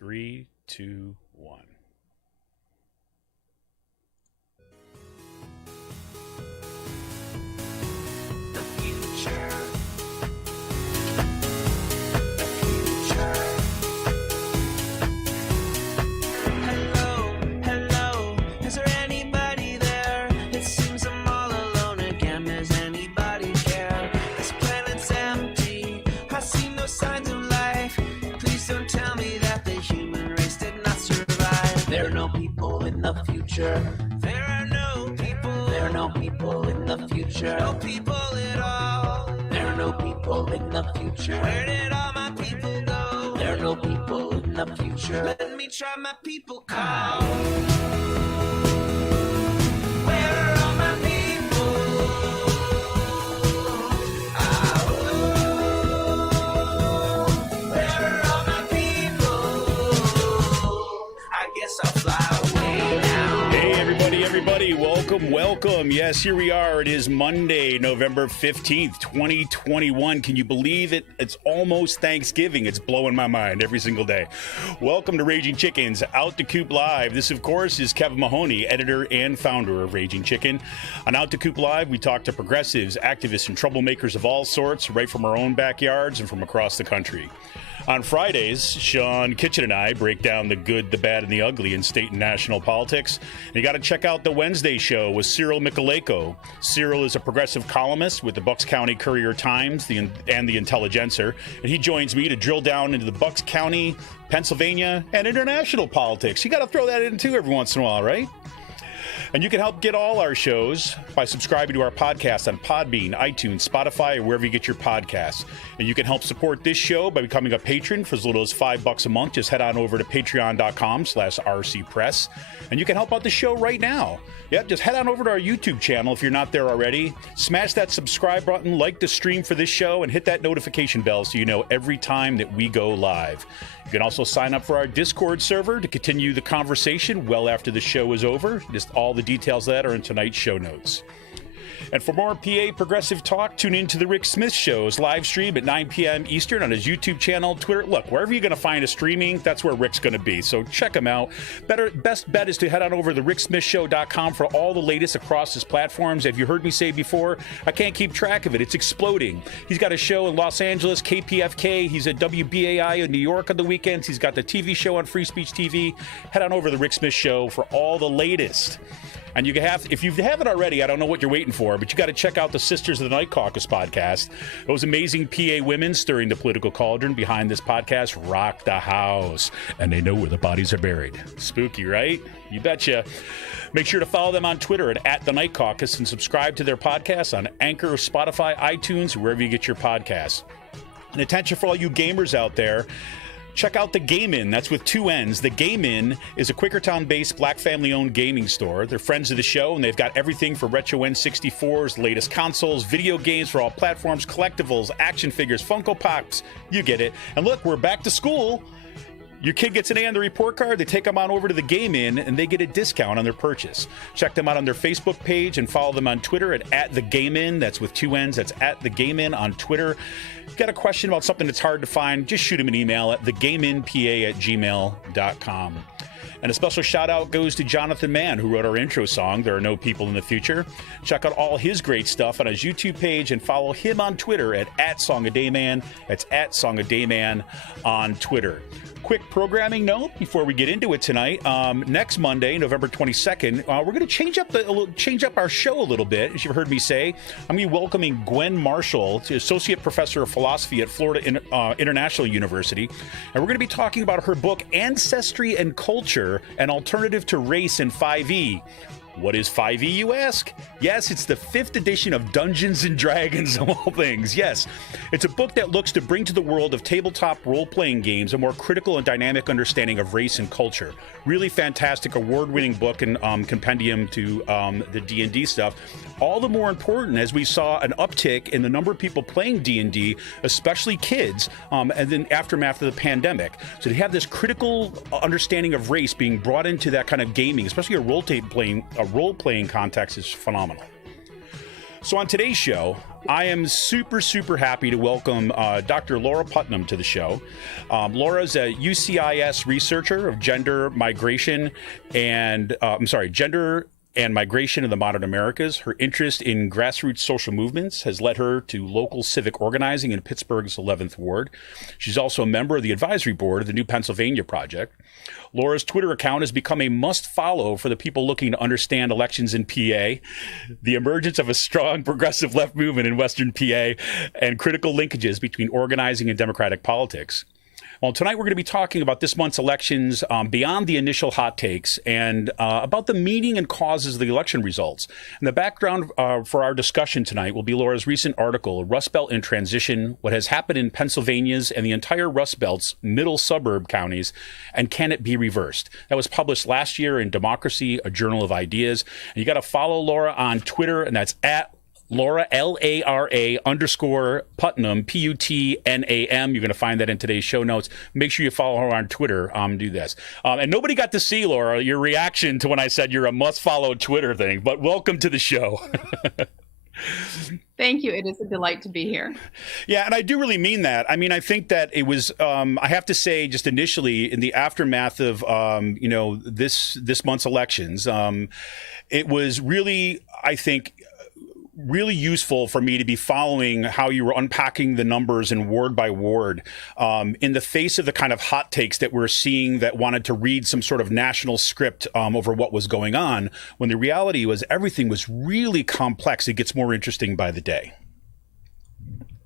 3, 2, 1. The future. Hello, is there anybody there? It seems I'm all alone again. Does anybody care? This planet's empty. I see no signs of life. Please don't tell me that the human race did not survive. There are no people in the future. There are no people. There are no people in the future. No people at all. There are no people in the future. Where did all my people go? There are no people in the future. Let me try my people call. Where are all my people? Where are all my people? I guess I'll fly away now. Hey, everybody, welcome. Yes, here we are. It is Monday, November 15th, 2021. Can you believe it? It's almost Thanksgiving. It's blowing my mind every single day. Welcome to Raging Chicken's Out to Coop Live. This, of course, is Kevin Mahoney, editor and founder of Raging Chicken. On Out to Coop Live, we talk to progressives, activists, and troublemakers of all sorts, right from our own backyards and from across the country. On Fridays, Sean Kitchen and I break down the good, the bad, and the ugly in state and national politics. And you got to check out the Wednesday show with Cyril Michaleko. Cyril is a progressive columnist with the Bucks County Courier-Times and the Intelligencer, and he joins me to drill down into the Bucks County, Pennsylvania, and international politics. You got to throw that in too every once in a while, right? And you can help get all our shows by subscribing to our podcast on Podbean, iTunes, Spotify, or wherever you get your podcasts. And you can help support this show by becoming a patron for as little as $5 a month. Just head on over to patreon.com/rcpress. And you can help out the show right now. Yep, just head on over to our YouTube channel if you're not there already. Smash that subscribe button, like the stream for this show, and hit that notification bell so you know every time that we go live. You can also sign up for our Discord server to continue the conversation well after the show is over. Just all the details of that are in tonight's show notes. And for more PA progressive talk, tune in to the Rick Smith Show's live stream at 9 p.m. Eastern on his YouTube channel, Twitter. Look, wherever you're going to find a streaming, that's where Rick's going to be. So check him out. Best bet is to head on over to ricksmithshow.com for all the latest across his platforms. Have you heard me say before? I can't keep track of it. It's exploding. He's got a show in Los Angeles, KPFK. He's at WBAI in New York on the weekends. He's got the TV show on Free Speech TV. Head on over to the Rick Smith Show for all the latest. And you can have, if you haven't already, I don't know what you're waiting for, but you got to check out the Sisters of the Night Caucus podcast. Those amazing PA women stirring the political cauldron behind this podcast rock the house. And they know where the bodies are buried. Spooky, right? You betcha. Make sure to follow them on Twitter at The Night Caucus and subscribe to their podcast on Anchor, Spotify, iTunes, or wherever you get your podcasts. And attention for all you gamers out there. Check out The Game In. That's with 2 N's. The Game In is a Quakertown-based black family-owned gaming store. They're friends of the show, and they've got everything for retro N64s, latest consoles, video games for all platforms, collectibles, action figures, Funko Pops. You get it. And look, we're back to school. Your kid gets an A on the report card, they take them on over to The Game In, and they get a discount on their purchase. Check them out on their Facebook page and follow them on Twitter at The Game In. That's with 2 N's. That's at The Game In on Twitter. If you've got a question about something that's hard to find, just shoot them an email at thegameinpa@gmail.com. And a special shout out goes to Jonathan Mann, who wrote our intro song, There Are No People in the Future. Check out all his great stuff on his YouTube page and follow him on Twitter at Song a Day Man. That's at Song a Day Man on Twitter. Quick programming note before we get into it tonight. Next Monday, November 22nd, we're going to change up our show a little bit. As you've heard me say, I'm going to be welcoming Gwen Marshall, Associate Professor of Philosophy at Florida International University, and we're going to be talking about her book Ancestry and Culture: An Alternative to Race in 5e. What is 5e, you ask? Yes, it's the 5th edition of Dungeons & Dragons, of all things. Yes, it's a book that looks to bring to the world of tabletop role-playing games a more critical and dynamic understanding of race and culture. Really fantastic, award-winning book and compendium to the D&D stuff. All the more important as we saw an uptick in the number of people playing D&D, especially kids, and then aftermath of the pandemic. So to have this critical understanding of race being brought into that kind of gaming, especially a role-playing context, is phenomenal. So on today's show, I am super, super happy to welcome Dr. Lara Putnam to the show. Laura's a UCIS researcher of gender migration and migration in the modern Americas. Her interest in grassroots social movements has led her to local civic organizing in Pittsburgh's 11th Ward. She's also a member of the advisory board of the New Pennsylvania Project. Laura's Twitter account has become a must-follow for the people looking to understand elections in PA, the emergence of a strong progressive left movement in Western PA, and critical linkages between organizing and democratic politics. Well, tonight we're going to be talking about this month's elections beyond the initial hot takes and about the meaning and causes of the election results. And the background for our discussion tonight will be Laura's recent article, Rust Belt in Transition, What Has Happened in Pennsylvania's and the Entire Rust Belt's Middle Suburb Counties, and Can It Be Reversed? That was published last year in Democracy, a Journal of Ideas. And you got to follow Lara on Twitter, and that's at Lara, Lara _Putnam, Putnam. You're going to find that in today's show notes. Make sure you follow her on Twitter. Do this. And nobody got to see, Lara, your reaction to when I said you're a must-follow Twitter thing, but welcome to the show. Thank you. It is a delight to be here. Yeah, and I do really mean that. I mean, I think that it was, I have to say, just initially in the aftermath of, this month's elections, it was really, I think, really useful for me to be following how you were unpacking the numbers in ward by ward in the face of the kind of hot takes that we're seeing that wanted to read some sort of national script over what was going on, when the reality was everything was really complex. It gets more interesting by the day.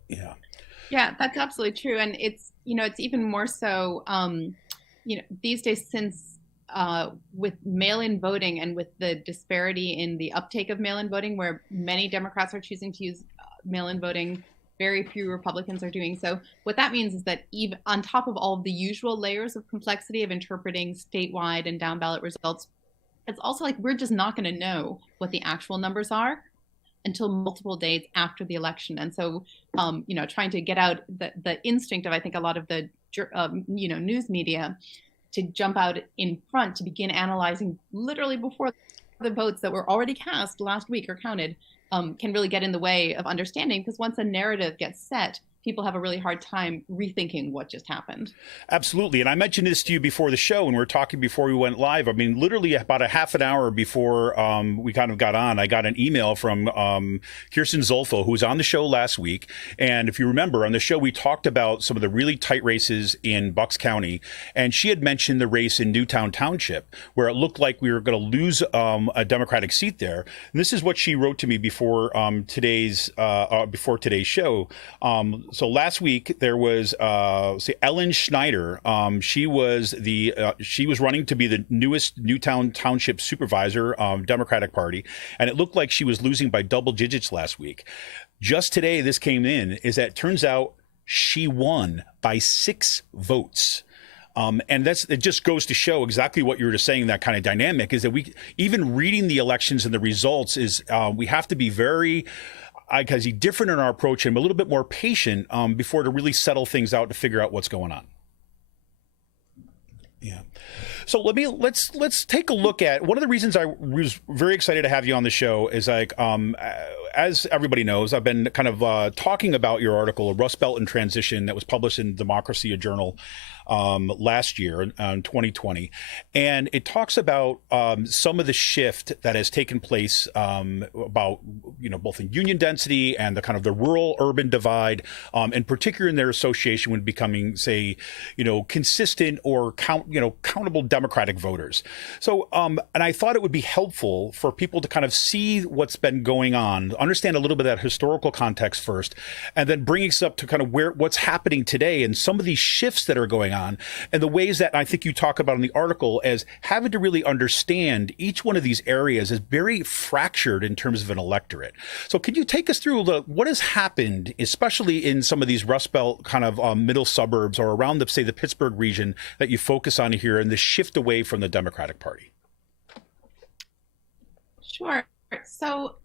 Yeah. Yeah, that's absolutely true. And it's even more so, these days since with mail-in voting and with the disparity in the uptake of mail-in voting, where many Democrats are choosing to use mail-in voting, very few Republicans are doing so. What that means is that even on top of all of the usual layers of complexity of interpreting statewide and down-ballot results, it's also like we're just not going to know what the actual numbers are until multiple days after the election. And so, trying to get out the instinct of, I think, a lot of the news media to jump out in front to begin analyzing literally before the votes that were already cast last week are counted, can really get in the way of understanding, because once a narrative gets set, people have a really hard time rethinking what just happened. Absolutely. And I mentioned this to you before the show, and we were talking before we went live. I mean, literally about a half an hour before we kind of got on, I got an email from Kirsten Zolfo, who was on the show last week. And if you remember, on the show, we talked about some of the really tight races in Bucks County. And she had mentioned the race in Newtown Township, where it looked like we were going to lose a Democratic seat there. And this is what she wrote to me before today's show. So last week there was Ellen Schneider. She was running to be the newest Newtown Township supervisor, Democratic Party, and it looked like she was losing by double digits last week. Just today, this came in, is that it turns out she won by 6 votes. And it just goes to show exactly what you were just saying, that kind of dynamic, is that even reading the elections and the results we have to be very different in our approach and a little bit more patient before to really settle things out to figure out what's going on. Yeah. So let's take a look at one of the reasons I was very excited to have you on the show is as everybody knows, I've been kind of talking about your article, Rust Belt in Transition, that was published in Democracy, a Journal last year in 2020. And it talks about some of the shift that has taken place about, both in union density and the kind of the rural urban divide, in particular in their association with becoming, say, consistent or countable Democratic voters. So, and I thought it would be helpful for people to kind of see what's been going on, understand a little bit of that historical context first, and then bringing us up to kind of what's happening today and some of these shifts that are going on, and the ways that I think you talk about in the article as having to really understand each one of these areas is very fractured in terms of an electorate. So could you take us through what has happened, especially in some of these Rust Belt kind of middle suburbs or around the Pittsburgh region that you focus on here, and the shift away from the Democratic Party? Sure. So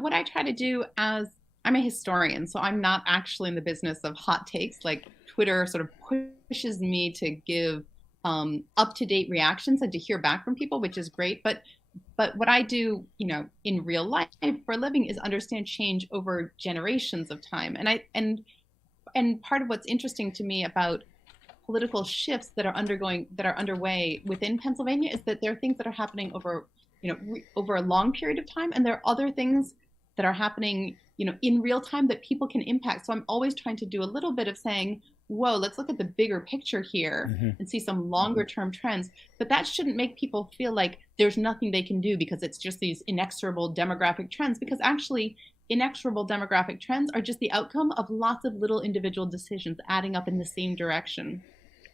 what I try to do, as I'm a historian, so I'm not actually in the business of hot takes. Like, Twitter sort of pushes me to give up-to-date reactions and to hear back from people, which is great. But but what I do, in real life for a living is understand change over generations of time. And part of what's interesting to me about political shifts that are underway within Pennsylvania is that there are things that are happening over, over a long period of time, and there are other things that are happening, in real time that people can impact. So I'm always trying to do a little bit of saying, whoa, let's look at the bigger picture here and see some longer term trends. But that shouldn't make people feel like there's nothing they can do because it's just these inexorable demographic trends, because actually inexorable demographic trends are just the outcome of lots of little individual decisions adding up in the same direction.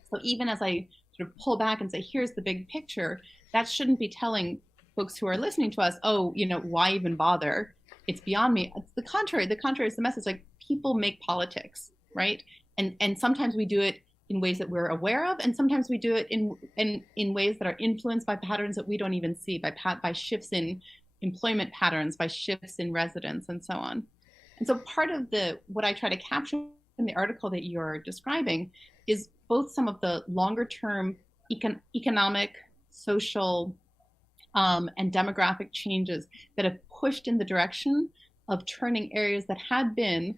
So even as I sort of pull back and say, here's the big picture, that shouldn't be telling folks who are listening to us, oh, why even bother? It's beyond me. It's the contrary. The contrary is the message. Like, people make politics, right? And sometimes we do it in ways that we're aware of, and sometimes we do it in ways that are influenced by patterns that we don't even see, by shifts in employment patterns, by shifts in residence, and so on. And so part of what I try to capture in the article that you're describing is both some of the longer term economic, social, and demographic changes that have pushed in the direction of turning areas that had been,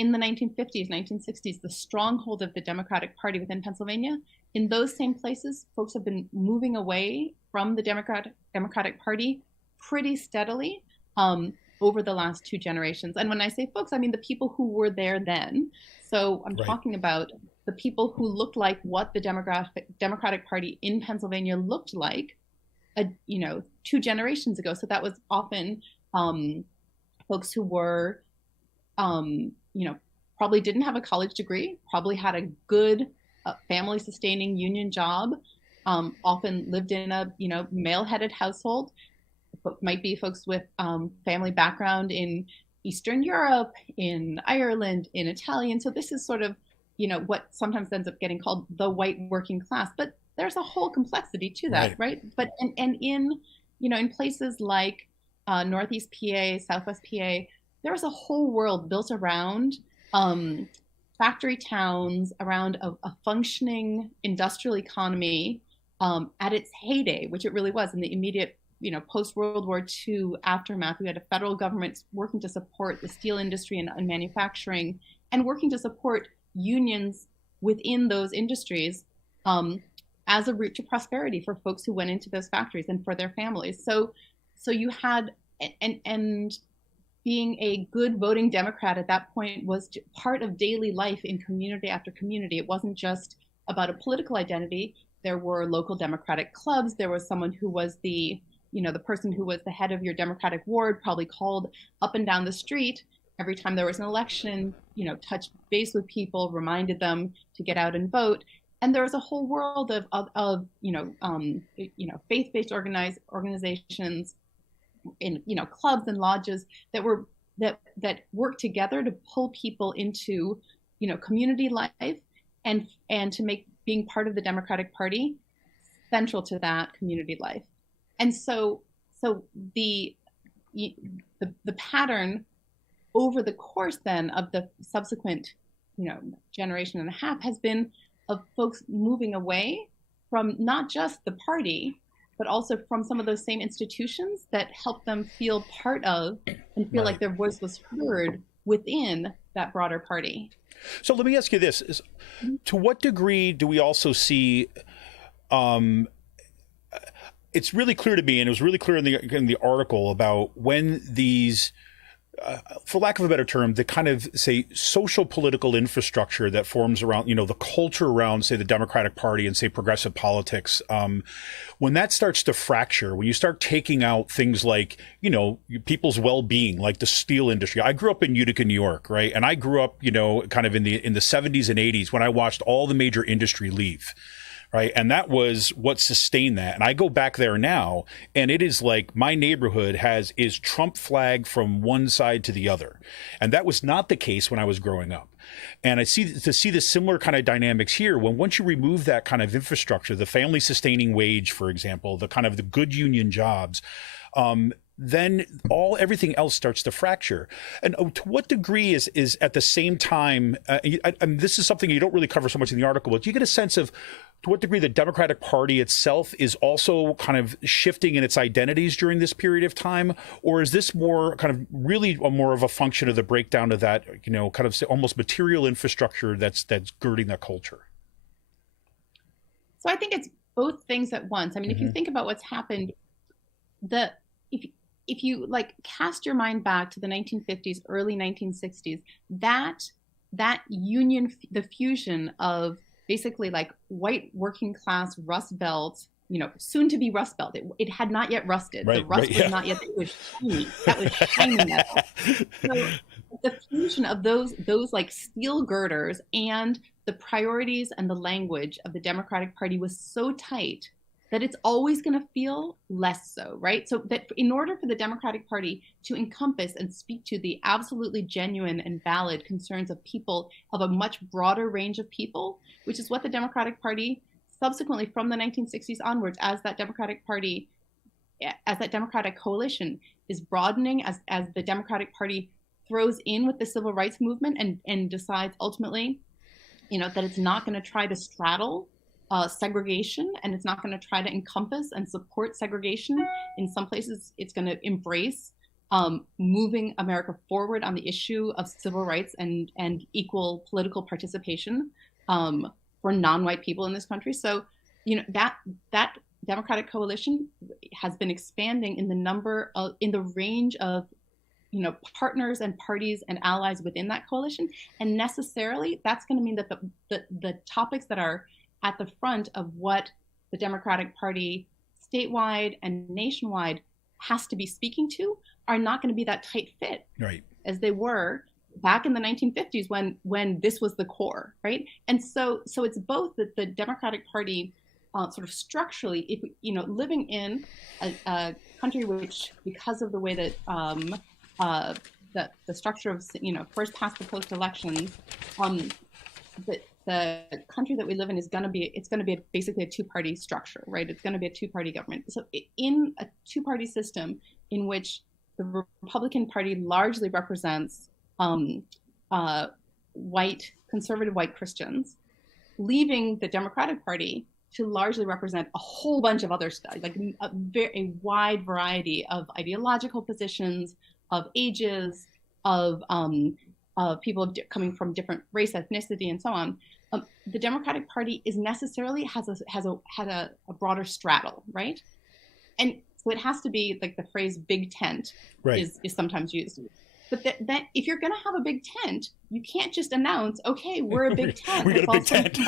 in the 1950s, 1960s, the stronghold of the Democratic Party within Pennsylvania. In those same places, folks have been moving away from the Democratic Party pretty steadily over the last 2 generations. And when I say folks, I mean the people who were there then. So I'm talking about the people who looked like what the Democratic Party in Pennsylvania looked like, 2 generations ago. So that was often folks who were, probably didn't have a college degree, probably had a good family-sustaining union job, often lived in a, male-headed household. Might be folks with family background in Eastern Europe, in Ireland, in Italian. So this is sort of, what sometimes ends up getting called the white working class. But there's a whole complexity to that, right? But and in, in places like Northeast PA, Southwest PA, there was a whole world built around factory towns, around a functioning industrial economy at its heyday, which it really was in the immediate, post-World War II aftermath. We had a federal government working to support the steel industry and manufacturing, and working to support unions within those industries as a route to prosperity for folks who went into those factories and for their families. So you had, and being a good voting Democrat at that point was part of daily life in community after community. It wasn't just about a political identity. There were local Democratic clubs. There was someone who was the person who was the head of your Democratic ward, probably called up and down the street every time there was an election, touched base with people, reminded them to get out and vote. And there was a whole world of faith-based organizations, in clubs and lodges that work together to pull people into community life and to make being part of the Democratic Party central to that community life. And so the pattern over the course then of the subsequent generation and a half has been of folks moving away from not just the party, but also from some of those same institutions that help them feel part of and feel like their voice was heard within that broader party. So let me ask you this: to what degree do we also see? It's really clear to me, and it was really clear in the article about when these, for lack of a better term, the kind of, say, social political infrastructure that forms around, the culture around, say, the Democratic Party and, say, progressive politics, when that starts to fracture, when you start taking out things like, people's well-being, like the steel industry. I grew up in Utica, New York, right? And I grew up, kind of in the 70s and 80s when I watched all the major industry leave. Right. And that was what sustained that. And I go back there now, and it is like my neighborhood is Trump flag from one side to the other. And that was not the case when I was growing up. And I see the similar kind of dynamics here when once you remove that kind of infrastructure, the family sustaining wage, for example, the kind of the good union jobs, then everything else starts to fracture. And to what degree is at the same time, this is something you don't really cover so much in the article, but you get a sense of to what degree the Democratic Party itself is also kind of shifting in its identities during this period of time? Or is this more kind of really more of a function of the breakdown of that, kind of almost material infrastructure that's girding that culture? So I think it's both things at once. I mean, if you think about what's happened, if you like cast your mind back to the 1950s, early 1960s, that union, the fusion of basically like white working class Rust Belt, soon to be Rust Belt. It had not yet rusted. Right, the rust was not yet. It was shiny. That was shiny metal. So the fusion of those like steel girders and the priorities and the language of the Democratic Party was so tight that it's always going to feel less so, right? So that in order for the Democratic Party to encompass and speak to the absolutely genuine and valid concerns of people, of a much broader range of people, which is what the Democratic Party subsequently from the 1960s onwards, as that Democratic coalition is broadening, as the Democratic Party throws in with the civil rights movement and decides ultimately, that it's not going to try to straddle segregation, and it's not going to try to encompass and support segregation. In some places, it's going to embrace moving America forward on the issue of civil rights and equal political participation for non-white people in this country. So, that Democratic coalition has been expanding in the range of partners and parties and allies within that coalition, and necessarily that's going to mean that the topics that are at the front of what the Democratic Party statewide and nationwide has to be speaking to are not going to be that tight fit, right, as they were back in the 1950s when this was the core, right? And so it's both that the Democratic Party sort of structurally, if living in a country which, because of the way that the structure of first past the post elections, the country that we live in is going to be basically a two-party structure, right? It's going to be a two-party government. So in a two-party system in which the Republican Party largely represents conservative white Christians, leaving the Democratic Party to largely represent a whole bunch of other stuff, like a wide variety of ideological positions, of ages, of people coming from different race, ethnicity, and so on. The Democratic Party is necessarily has a broader straddle, right? And so it has to be, like, the phrase "big tent" right. is sometimes used. But that if you're going to have a big tent, you can't just announce, "Okay, we're a big tent. We got a big tent."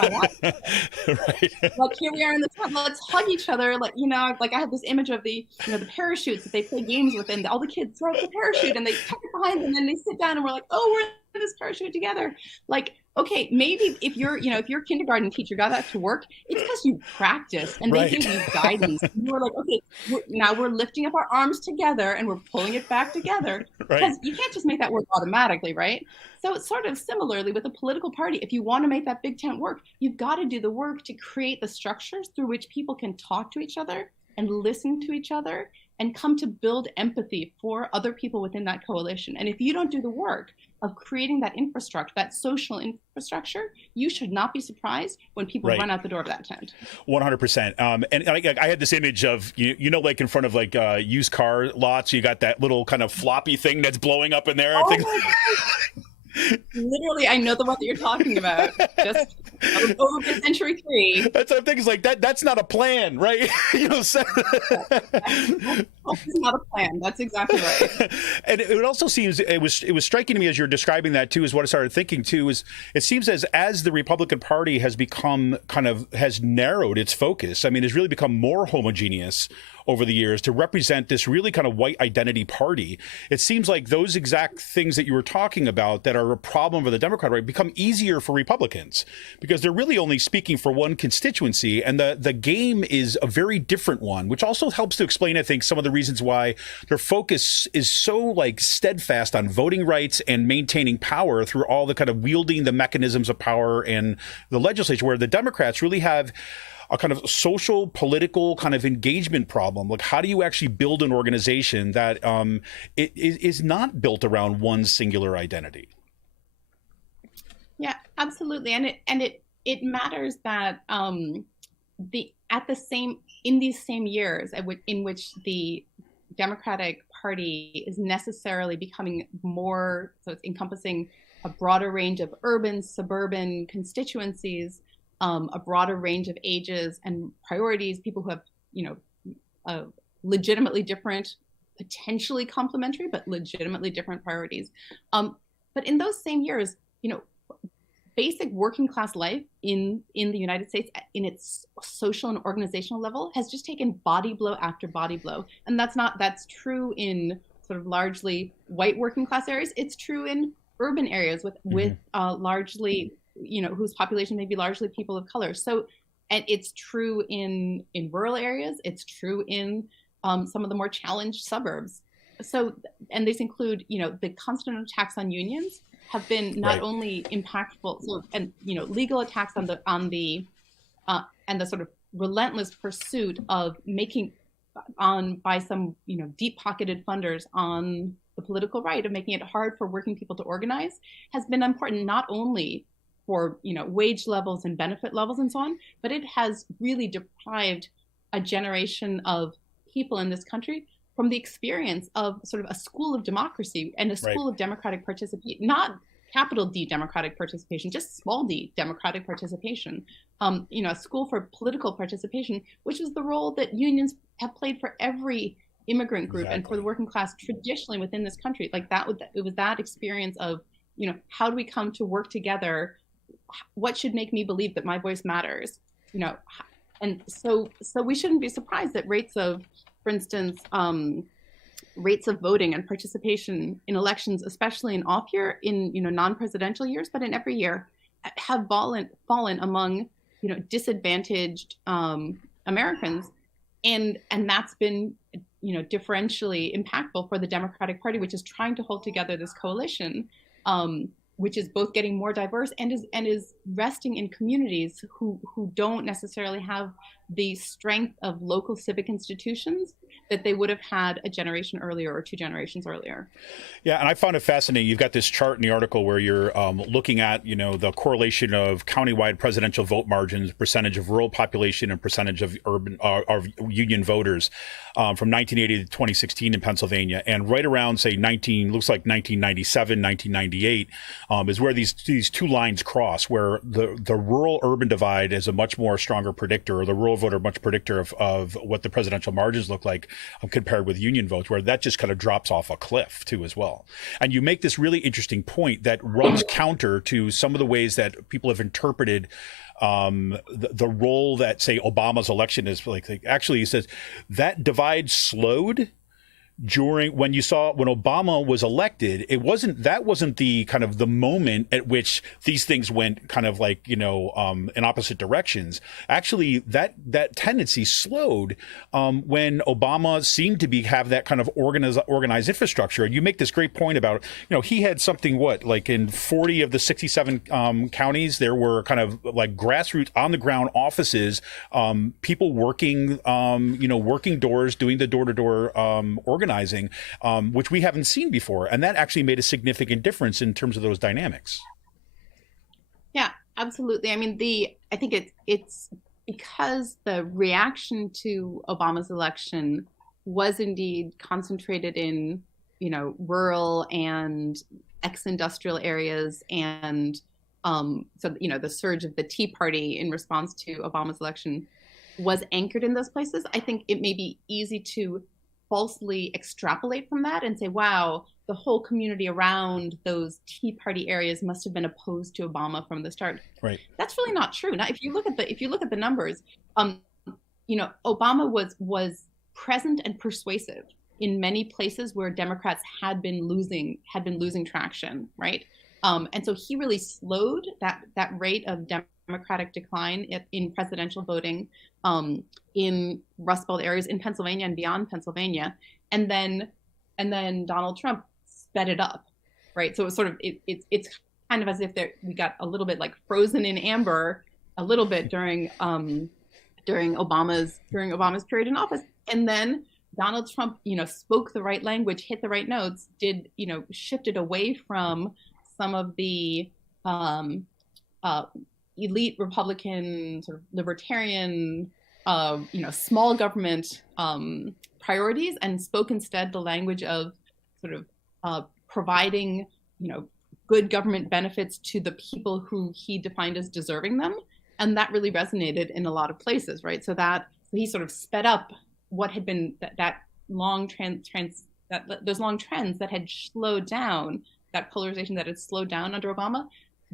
Right. Like, here we are in the tent. Let's hug each other. Like, like I have this image of the the parachutes that they play games with, and all the kids throw out the parachute and they tuck it behind them, and then they sit down and we're like, "Oh, we're in this parachute together." Like, okay, maybe if your kindergarten teacher got that to work, it's because you practiced and they gave you guidance. And you were like, okay, now we're lifting up our arms together and we're pulling it back together. Because you can't just make that work automatically, right? So it's sort of similarly with a political party. If you want to make that big tent work, you've got to do the work to create the structures through which people can talk to each other and listen to each other and come to build empathy for other people within that coalition. And if you don't do the work of creating that infrastructure, that social infrastructure, you should not be surprised when people run out the door of that tent. 100%. And I had this image of, like in front of like used car lots, you got that little kind of floppy thing that's blowing up in there. Oh my God. Literally, I know the one that you're talking about. Just over Century 3. That's what I'm thinking. Is like that's not a plan, right? It's not a plan. That's exactly right. And it also seems it was striking to me as you're describing that too. Is what I started thinking too. Is it seems as the Republican Party has become has narrowed its focus. I mean, has really become more homogeneous over the years to represent this really kind of white identity party. It seems like those exact things that you were talking about that are a problem for the Democrat right become easier for Republicans because they're really only speaking for one constituency, and the game is a very different one, which also helps to explain, I think, some of the reasons why their focus is so like steadfast on voting rights and maintaining power through all the kind of wielding the mechanisms of power in the legislature, where the Democrats really have a kind of social, political kind of engagement problem. Like, how do you actually build an organization that it is not built around one singular identity? Yeah, absolutely. And it matters that in these same years in which the Democratic Party is necessarily becoming more, so it's encompassing a broader range of urban, suburban constituencies, a broader range of ages and priorities, people who have, legitimately different, potentially complementary, but legitimately different priorities. But in those same years, basic working class life in the United States in its social and organizational level has just taken body blow after body blow. And that's true in sort of largely white working class areas. It's true in urban areas with largely, whose population may be largely people of color. So, and it's true in rural areas. It's true in some of the more challenged suburbs. So, and these include, the constant attacks on unions have been not only impactful, and legal attacks on the and the sort of relentless pursuit of making by some deep-pocketed funders on the political right of making it hard for working people to organize has been important not only for wage levels and benefit levels and so on, but it has really deprived a generation of people in this country from the experience of sort of a school of democracy and a school of democratic participation, not capital D democratic participation, just small d democratic participation, a school for political participation, which is the role that unions have played for every immigrant group and for the working class traditionally within this country. Like it was that experience of, how do we come to work together? What should make me believe that my voice matters? And so we shouldn't be surprised that rates of, for instance, rates of voting and participation in elections, especially in off year, in non-presidential years, but in every year, have fallen among disadvantaged Americans, and that's been differentially impactful for the Democratic Party, which is trying to hold together this coalition, which is both getting more diverse and is resting in communities who don't necessarily have the strength of local civic institutions that they would have had a generation earlier or two generations earlier. Yeah, and I found it fascinating. You've got this chart in the article where you're looking at, the correlation of countywide presidential vote margins, percentage of rural population, and percentage of urban union voters from 1980 to 2016 in Pennsylvania, and right around say 1997, 1998 is where these two lines cross, where the rural urban divide is a much more stronger predictor, or the rural voter much predictor of what the presidential margins look like compared with union votes, where that just kind of drops off a cliff too as well. And you make this really interesting point that runs counter to some of the ways that people have interpreted the role that, say, Obama's election is like actually, he says that divide slowed when Obama was elected. That wasn't the kind of the moment at which these things went kind of like, in opposite directions. Actually, that tendency slowed when Obama seemed to have that kind of organized infrastructure. And you make this great point about, he had something, like in 40 of the 67 counties, there were kind of like grassroots on the ground offices, people working, working doors, doing the door-to-door organizing, which we haven't seen before. And that actually made a significant difference in terms of those dynamics. Yeah, absolutely. I mean, I think it's because the reaction to Obama's election was indeed concentrated in, rural and ex-industrial areas. And so, the surge of the Tea Party in response to Obama's election was anchored in those places. I think it may be easy to falsely extrapolate from that and say, wow, the whole community around those Tea Party areas must have been opposed to Obama from the start. Right. That's really not true. Now, if you look at the numbers, Obama was present and persuasive in many places where Democrats had been losing traction, right? And so he really slowed that rate of Democratic decline in presidential voting in Rust Belt areas in Pennsylvania and beyond Pennsylvania, and then Donald Trump sped it up, right? So it was sort of it's kind of as if we got a little bit like frozen in amber a little bit during Obama's period in office, and then Donald Trump, spoke the right language, hit the right notes, shifted away from some of the elite Republican sort of libertarian, small government priorities, and spoke instead the language of sort of providing, good government benefits to the people who he defined as deserving them. And that really resonated in a lot of places, right? So he sort of sped up what had been that long those long trends that had slowed down, that polarization that had slowed down under Obama,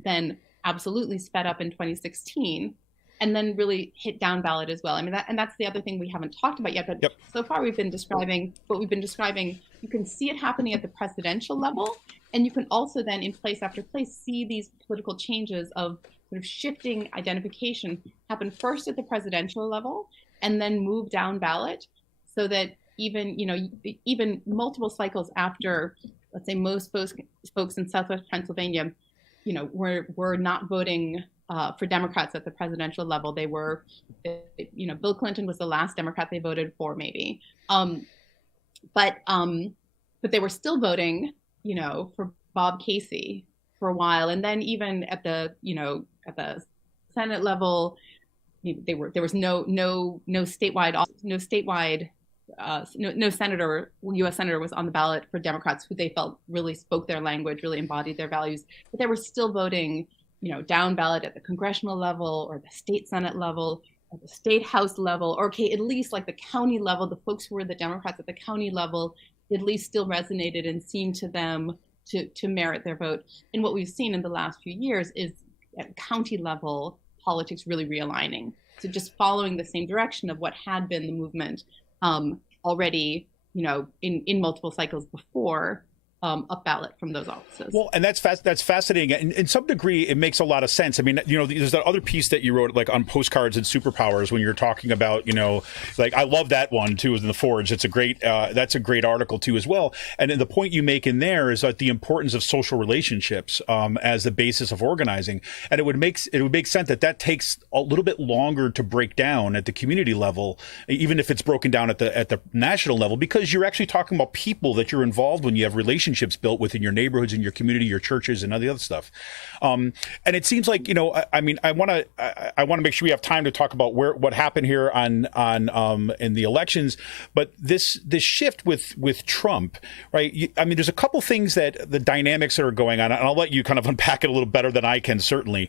then absolutely sped up in 2016, and then really hit down ballot as well. I mean, that's the other thing we haven't talked about yet, but so far we've been describing, you can see it happening at the presidential level, and you can also then in place after place see these political changes of sort of shifting identification happen first at the presidential level and then move down ballot, so that even multiple cycles after, let's say, most folks in Southwest Pennsylvania, were not voting for Democrats at the presidential level. They were, Bill Clinton was the last Democrat they voted for, maybe, but they were still voting, for Bob Casey for a while, and then even at the Senate level, there was no senator, U.S. senator was on the ballot for Democrats who they felt really spoke their language, really embodied their values, but they were still voting, down ballot at the congressional level or the state Senate level or the state House level, or at least like the county level. The folks who were the Democrats at the county level at least still resonated and seemed to them to merit their vote. And what we've seen in the last few years is at county level politics really realigning. So just following the same direction of what had been the movement already, in multiple cycles before, up ballot from those offices. Well, and that's fascinating. And in some degree, it makes a lot of sense. I mean, there's that other piece that you wrote, like on postcards and superpowers, when you're talking about, like, I love that one too, in the Forge. It's that's a great article too as well. And the point you make in there is that the importance of social relationships as the basis of organizing. And it would make sense that takes a little bit longer to break down at the community level, even if it's broken down at the national level, because you're actually talking about people that you're involved when you have relationships built within your neighborhoods, in your community, your churches, and all the other stuff. And it seems like, I want to make sure we have time to talk about what happened here on in the elections. But this shift with Trump, right? I mean, there's a couple things that the dynamics that are going on, and I'll let you kind of unpack it a little better than I can, certainly.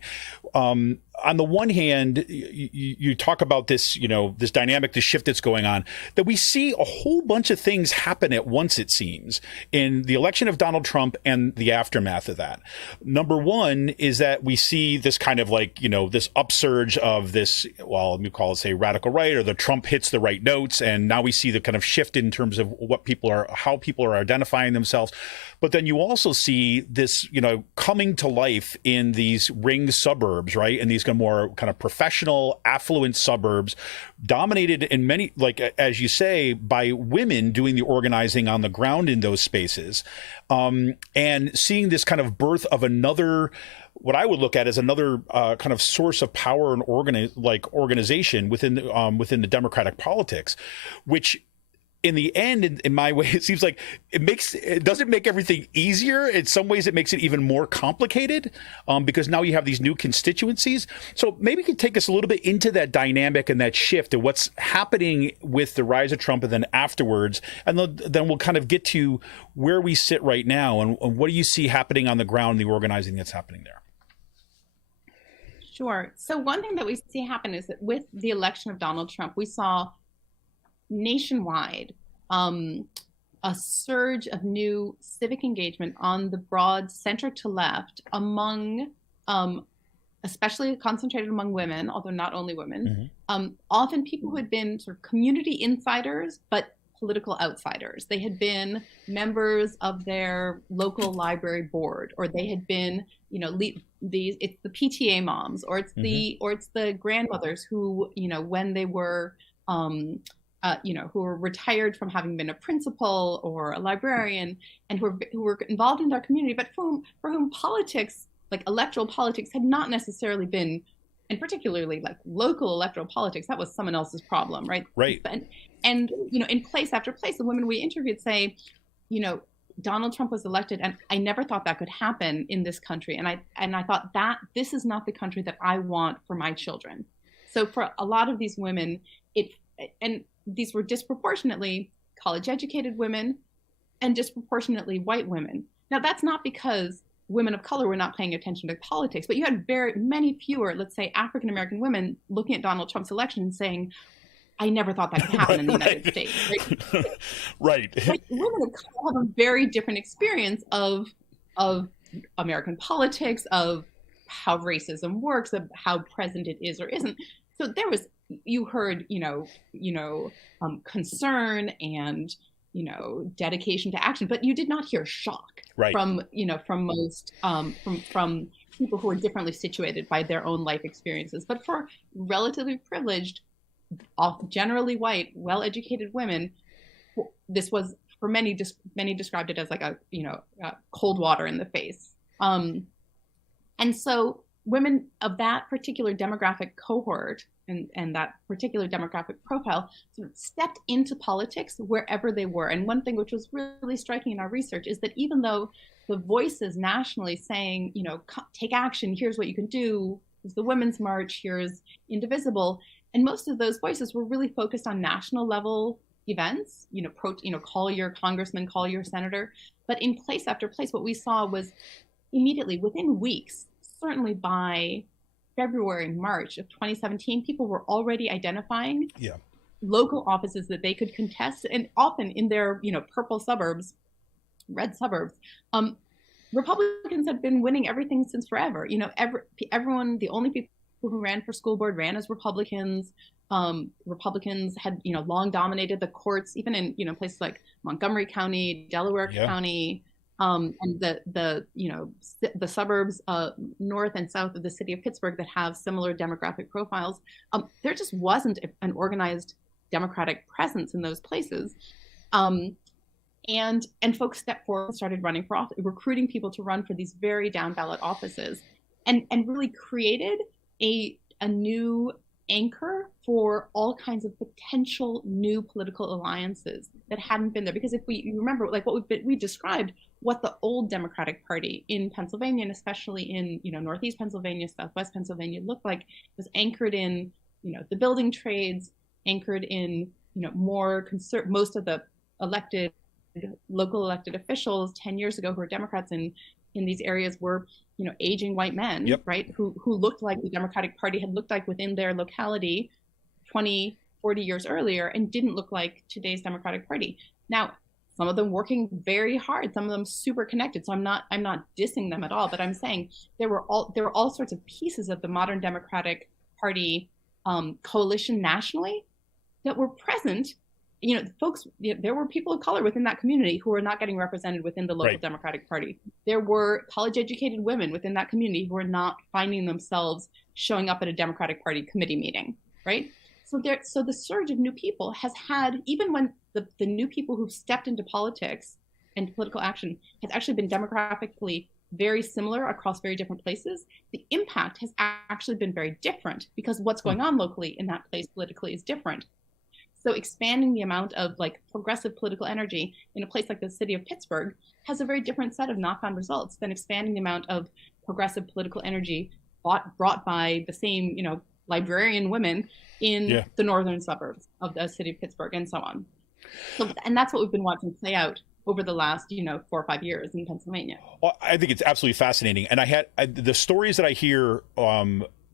On the one hand, you talk about this, this dynamic, this shift that's going on, that we see a whole bunch of things happen at once, it seems, in the election of Donald Trump and the aftermath of that. Number one is that we see this kind of like, this upsurge of this, well, let me call it, say, radical right, or the Trump hits the right notes. And now we see the kind of shift in terms of how people are identifying themselves. But then you also see this, coming to life in these ring suburbs, right? And these more kind of professional, affluent suburbs, dominated in many, like, as you say, by women doing the organizing on the ground in those spaces. And seeing this kind of birth of another, what I would look at as another kind of source of power and organization within the Democratic politics, which, in the end, in my way, it seems like it doesn't make everything easier. In some ways, it makes it even more complicated because now you have these new constituencies. So maybe you could take us a little bit into that dynamic and that shift and what's happening with the rise of Trump, and then afterwards, and then we'll kind of get to where we sit right now and what do you see happening on the ground, the organizing that's happening there. Sure. So one thing that we see happen is that with the election of Donald Trump, we saw nationwide a surge of new civic engagement on the broad center to left among, especially concentrated among women, although not only women, often people who had been sort of community insiders, but political outsiders. They had been members of their local library board, or they had been, it's the PTA moms, or it's the grandmothers who, when they were, who were retired from having been a principal or a librarian, and who were involved in their community, but for whom politics, like electoral politics, had not necessarily been, and particularly like local electoral politics, that was someone else's problem, right? Right. And in place after place, the women we interviewed say, Donald Trump was elected, and I never thought that could happen in this country. And I thought that this is not the country that I want for my children. So for a lot of these women, and these were disproportionately college-educated women and disproportionately white women. Now, that's not because women of color were not paying attention to politics, but you had very many fewer, let's say, African-American women looking at Donald Trump's election and saying, I never thought that could happen in the United States. Right? Right. Women of color have a very different experience of American politics, of how racism works, of how present it is or isn't. So you heard, concern and, dedication to action, but you did not hear shock from most from people who are differently situated by their own life experiences. But for relatively privileged, generally white, well-educated women, this was, for many described it as like a cold water in the face. And so women of that particular demographic cohort and that particular demographic profile sort of stepped into politics wherever they were. And one thing which was really striking in our research is that even though the voices nationally saying, take action, here's what you can do, here's the Women's March, here's Indivisible, and most of those voices were really focused on national level events, call your congressman, call your senator. But in place after place, what we saw was immediately within weeks, certainly by February, March of 2017, people were already identifying local offices that they could contest, and often in their, purple suburbs, red suburbs. Republicans had been winning everything since forever. Everyone, the only people who ran for school board ran as Republicans. Republicans had, long dominated the courts, even in, places like Montgomery County, Delaware County, and the suburbs north and south of the city of Pittsburgh that have similar demographic profiles. There just wasn't an organized Democratic presence in those places. And folks stepped forward and started running for office, recruiting people to run for these very down ballot offices, and really created a new anchor for all kinds of potential new political alliances that hadn't been there. Because if you remember, like we described what the old Democratic Party in Pennsylvania, and especially in Northeast Pennsylvania, Southwest Pennsylvania, looked like, it was anchored in the building trades, anchored in more most of the local elected officials 10 years ago who were Democrats in these areas were aging white men, right, who looked like the Democratic Party had looked like within their locality 20, 40 years earlier, and didn't look like today's Democratic Party. Now, some of them working very hard, some of them super connected. So I'm not dissing them at all, but I'm saying there were all sorts of pieces of the modern Democratic Party coalition nationally that were present. Folks, there were people of color within that community who were not getting represented within the local Democratic Party. There were college-educated women within that community who were not finding themselves showing up at a Democratic Party committee meeting, right? So the surge of new people has had, even when the new people who've stepped into politics and political action has actually been demographically very similar across very different places, the impact has actually been very different because what's going on locally in that place politically is different. So expanding the amount of progressive political energy in a place like the city of Pittsburgh has a very different set of knock-on results than expanding the amount of progressive political energy brought by the same, librarian women in the northern suburbs of the city of Pittsburgh and so on. So, and that's what we've been watching play out over the last, 4 or 5 years in Pennsylvania. Well, I think it's absolutely fascinating. And the stories that I hear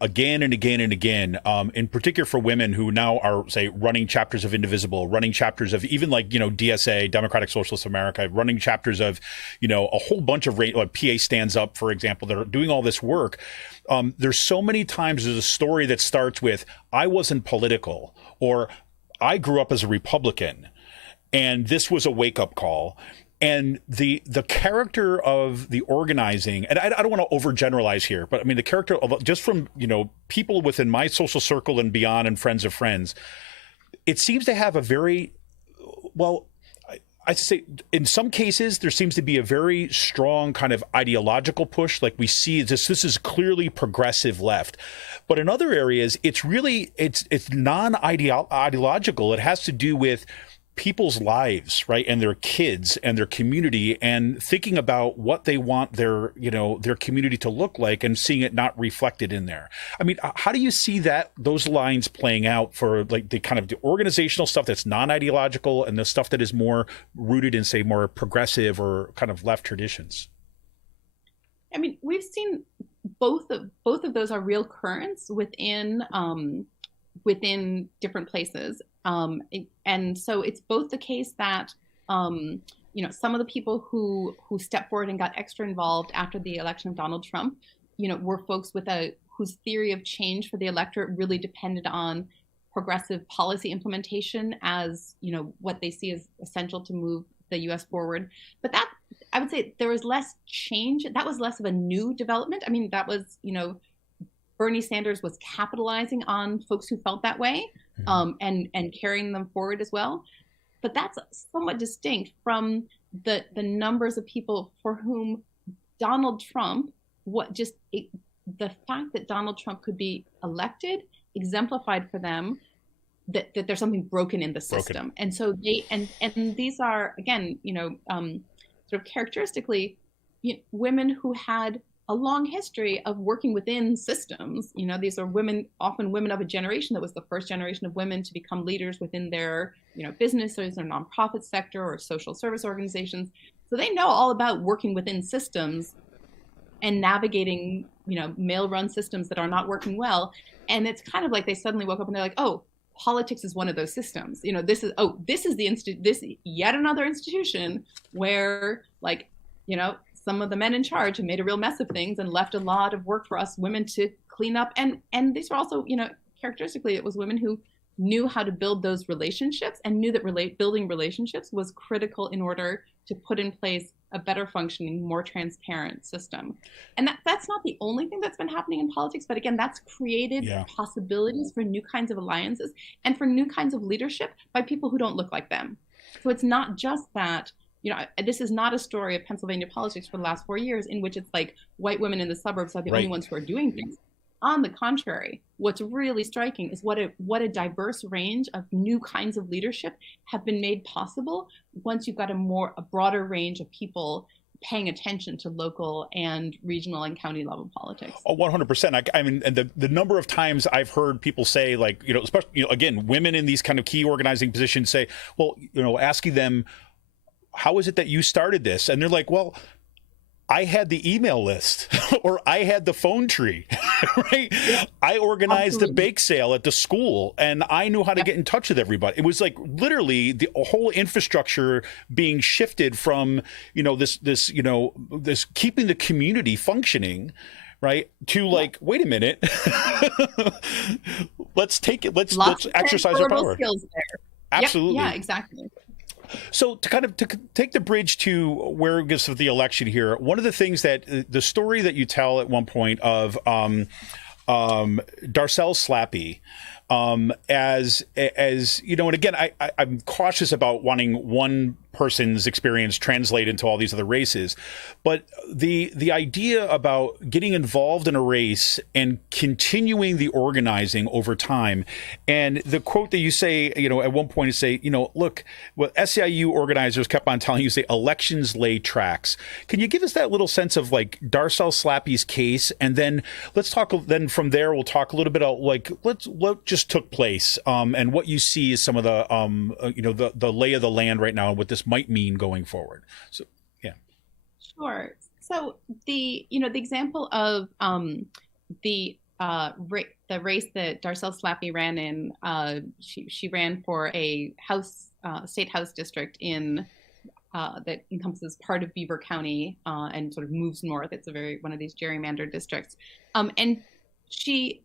again and again and again, in particular for women who now are, say, running chapters of Indivisible, running chapters of even DSA, Democratic Socialist America, running chapters of, a whole bunch of PA Stands Up, for example, that are doing all this work. There's so many times there's a story that starts with, I wasn't political, or I grew up as a Republican, and this was a wake-up call. And the character of the organizing, and I don't want to overgeneralize here, but I mean the character of just from people within my social circle and beyond, and friends of friends, it seems to have a very I'd say in some cases there seems to be a very strong kind of ideological push. Like we see this is clearly progressive left, but in other areas it's non-ideological. It has to do with people's lives, right, and their kids and their community, and thinking about what they want their, their community to look like, and seeing it not reflected in there. I mean, how do you see those lines playing out for like the kind of the organizational stuff that's non-ideological and the stuff that is more rooted in, say, more progressive or kind of left traditions? I mean, we've seen both of those are real currents within different places. And so it's both the case that, some of the people who stepped forward and got extra involved after the election of Donald Trump, were folks whose theory of change for the electorate really depended on progressive policy implementation as, what they see as essential to move the U.S. forward. But that, I would say, there was less change. That was less of a new development. I mean, that was, Bernie Sanders was capitalizing on folks who felt that way, and carrying them forward as well. But that's somewhat distinct from the numbers of people for whom Donald Trump, the fact that Donald Trump could be elected exemplified for them that there's something broken in the system. And so and these are, again, sort of characteristically women who had a long history of working within systems. These are often women of a generation that was the first generation of women to become leaders within their, businesses or nonprofit sector or social service organizations. So they know all about working within systems and navigating, male-run systems that are not working well. And it's kind of like they suddenly woke up and they're like, oh, politics is one of those systems. This is yet another institution where, like, some of the men in charge have made a real mess of things and left a lot of work for us women to clean up. And these were also, characteristically, it was women who knew how to build those relationships and knew that building relationships was critical in order to put in place a better functioning, more transparent system. And that's not the only thing that's been happening in politics, but again, that's created possibilities for new kinds of alliances and for new kinds of leadership by people who don't look like them. So it's not just that, this is not a story of Pennsylvania politics for the last 4 years in which it's like white women in the suburbs are the only ones who are doing things. On the contrary, what's really striking is what a diverse range of new kinds of leadership have been made possible once you've got a broader range of people paying attention to local and regional and county level politics. Oh, 100%. I mean, and the number of times I've heard people say, like, especially, again, women in these kind of key organizing positions say, well, asking them, how is it that you started this? And they're like, well, I had the email list or I had the phone tree, right? Yeah, I organized the bake sale at the school and I knew how to get in touch with everybody. It was like literally the whole infrastructure being shifted from, this keeping the community functioning, right? To like, wait a minute, let's take it. Let's exercise our power. Skills there. Absolutely. Yeah, exactly. So to take the bridge to where it gets with the election here, one of the things that the story that you tell at one point of Darcel Slappy, as and again, I'm cautious about wanting one person's experience translate into all these other races, but the idea about getting involved in a race and continuing the organizing over time, and the quote that you say, at one point is say, look, what SEIU organizers kept on telling you, say, elections lay tracks. Can you give us that little sense of like Darcel Slappy's case, and then let's talk. Then from there, we'll talk a little bit about like what just took place, and what you see is some of the the lay of the land right now and what this might mean going forward. So, yeah. Sure. So the example of the race that Darcel Slappy ran in, she ran for a state house district in that encompasses part of Beaver County and sort of moves north. It's one of these gerrymandered districts, and she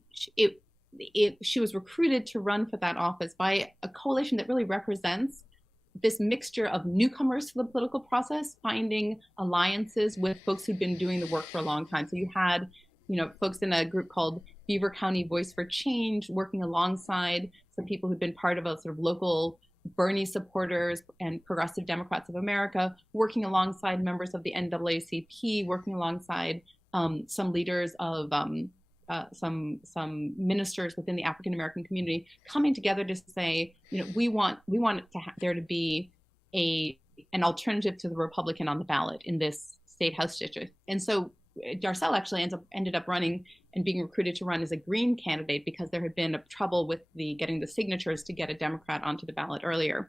was recruited to run for that office by a coalition that really represents this mixture of newcomers to the political process, finding alliances with folks who'd been doing the work for a long time. So you had, folks in a group called Beaver County Voice for Change working alongside some people who'd been part of a sort of local Bernie supporters and Progressive Democrats of America, working alongside members of the NAACP, working alongside some leaders of some ministers within the African American community coming together to say, we want there to be an alternative to the Republican on the ballot in this state House district. And so Darcel actually ended up running and being recruited to run as a Green candidate because there had been a trouble with getting the signatures to get a Democrat onto the ballot earlier.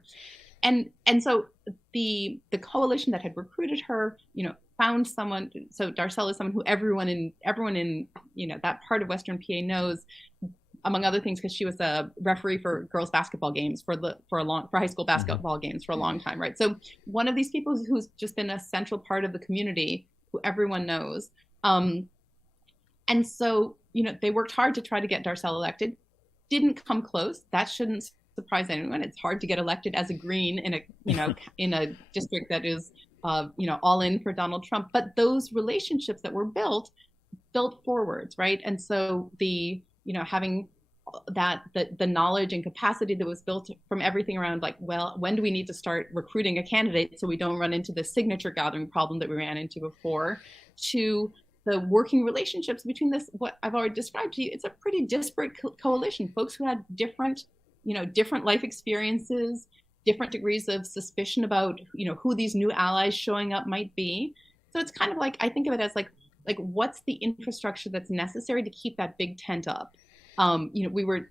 And so the coalition that had recruited her, found someone. So Darcel is someone who everyone in that part of Western PA knows, among other things, because she was a referee for girls basketball games for high school basketball games for a long time, right? So one of these people who's just been a central part of the community, who everyone knows. And so, they worked hard to try to get Darcel elected. Didn't come close. That shouldn't surprise anyone. It's hard to get elected as a Green in a in a district that is all in for Donald Trump. But those relationships that were built forwards, right? And so having the knowledge and capacity that was built from everything around, like, well, when do we need to start recruiting a candidate so we don't run into the signature gathering problem that we ran into before, to the working relationships between what I've already described to you. It's a pretty disparate coalition. Folks who had different life experiences, different degrees of suspicion about, who these new allies showing up might be. So it's kind of like, I think of it as like what's the infrastructure that's necessary to keep that big tent up? We were,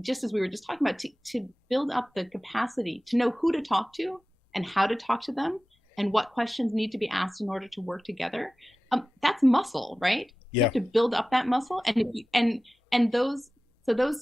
just as we were just talking about, to build up the capacity to know who to talk to and how to talk to them and what questions need to be asked in order to work together. That's muscle, right? Yeah. You have to build up that muscle, and those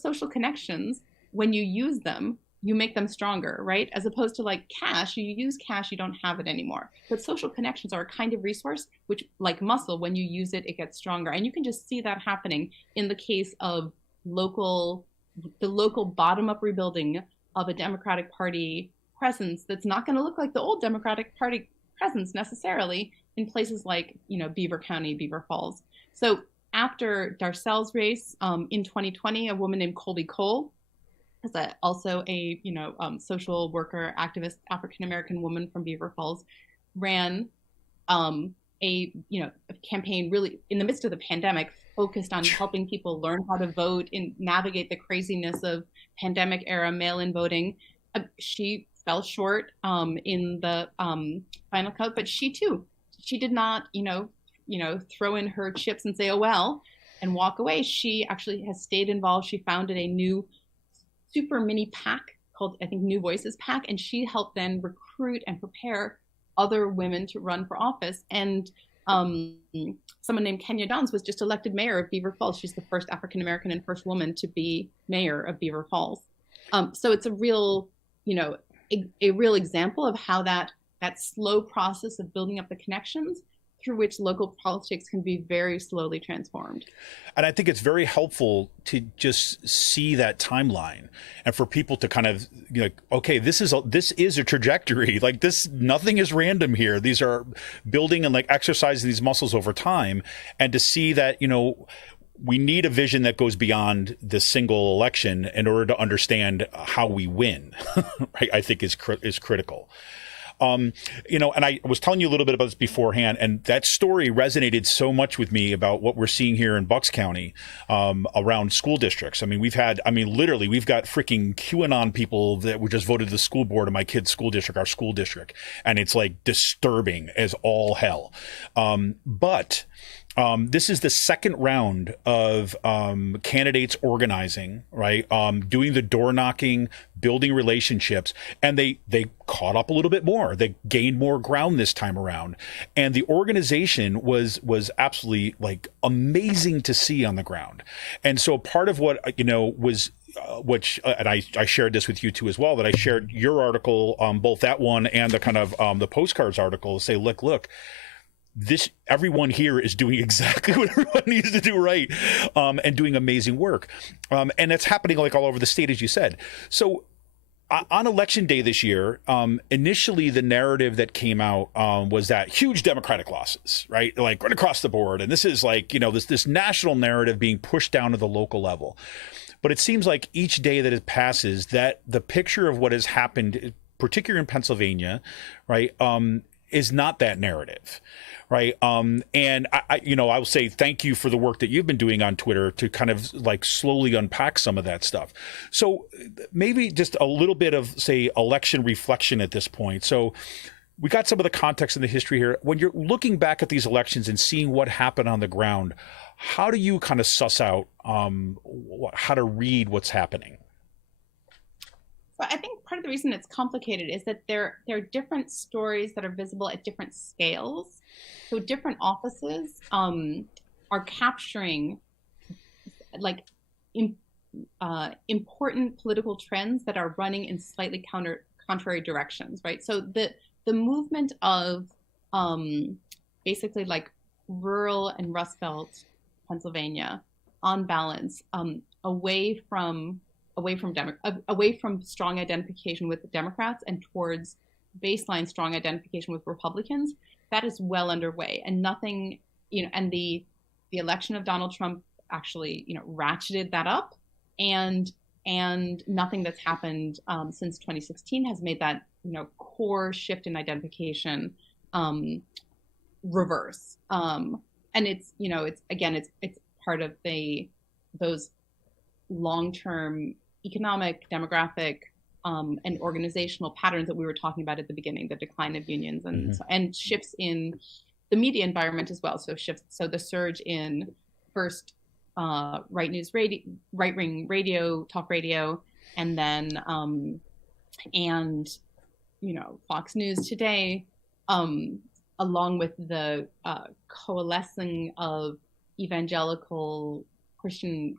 social connections, when you use them, you make them stronger, right? As opposed to like cash, you use cash, you don't have it anymore. But social connections are a kind of resource which, like muscle, when you use it, it gets stronger. And you can just see that happening in the case of the local bottom-up rebuilding of a Democratic Party presence that's not going to look like the old Democratic Party presence necessarily in places like, Beaver County, Beaver Falls. So after Darcel's race in 2020, a woman named Colby Cole, also a social worker, activist, African-American woman from Beaver Falls, ran a campaign really in the midst of the pandemic, focused on helping people learn how to vote and navigate the craziness of pandemic era mail-in voting. She fell short in the final count, but she did not throw in her chips and say, oh well, and walk away. She actually has stayed involved. She founded a new super mini PAC called, I think, New Voices PAC, and she helped then recruit and prepare other women to run for office. And someone named Kenya Dons was just elected mayor of Beaver Falls. She's the first African American and first woman to be mayor of Beaver Falls. So it's a real, a real example of how that slow process of building up the connections through which local politics can be very slowly transformed. And I think it's very helpful to just see that timeline and for people to kind of okay, this is a trajectory. Like nothing is random here. These are building and exercising these muscles over time, and to see that, we need a vision that goes beyond the single election in order to understand how we win, right? I think is critical. And I was telling you a little bit about this beforehand, and that story resonated so much with me about what we're seeing here in Bucks County around school districts. I mean, we've got freaking QAnon people that were just voted to the school board of my kid's school district, our school district, and it's disturbing as all hell. But this is the second round of candidates organizing, right? Doing the door knocking, building relationships, and they caught up a little bit more. They gained more ground this time around, and the organization was absolutely amazing to see on the ground. And so part of what was. And I shared this with you too as well, that I shared your article, both that one and the kind of the postcards article, to say, look. Everyone here is doing exactly what everyone needs to do right, and doing amazing work. And it's happening all over the state, as you said. So on election day this year, initially the narrative that came out was that huge Democratic losses, right? Right across the board. And this is this national narrative being pushed down to the local level. But it seems like each day that it passes, that the picture of what has happened, particularly in Pennsylvania, right, is not that narrative, right? And I will say thank you for the work that you've been doing on Twitter to kind of like slowly unpack some of that stuff. So maybe just a little bit of, say, election reflection at this point. So we got some of the context and the history here. When you're looking back at these elections and seeing what happened on the ground, how do you kind of suss out how to read what's happening? So I think part of the reason it's complicated is that there are different stories that are visible at different scales. So different offices are capturing like important political trends that are running in slightly contrary directions, right? So the movement of basically like rural and Rust Belt Pennsylvania, on balance, away from strong identification with the Democrats and towards baseline strong identification with Republicans, that is well underway. And nothing, and the election of Donald Trump actually, ratcheted that up, and nothing that's happened since 2016 has made that, core shift in identification reverse. And it's part of those long-term economic, demographic, and organizational patterns that we were talking about at the beginning, the decline of unions and shifts in the media environment as well. So the surge in first right-wing radio, talk radio, and then Fox News today, along with the coalescing of evangelical Christian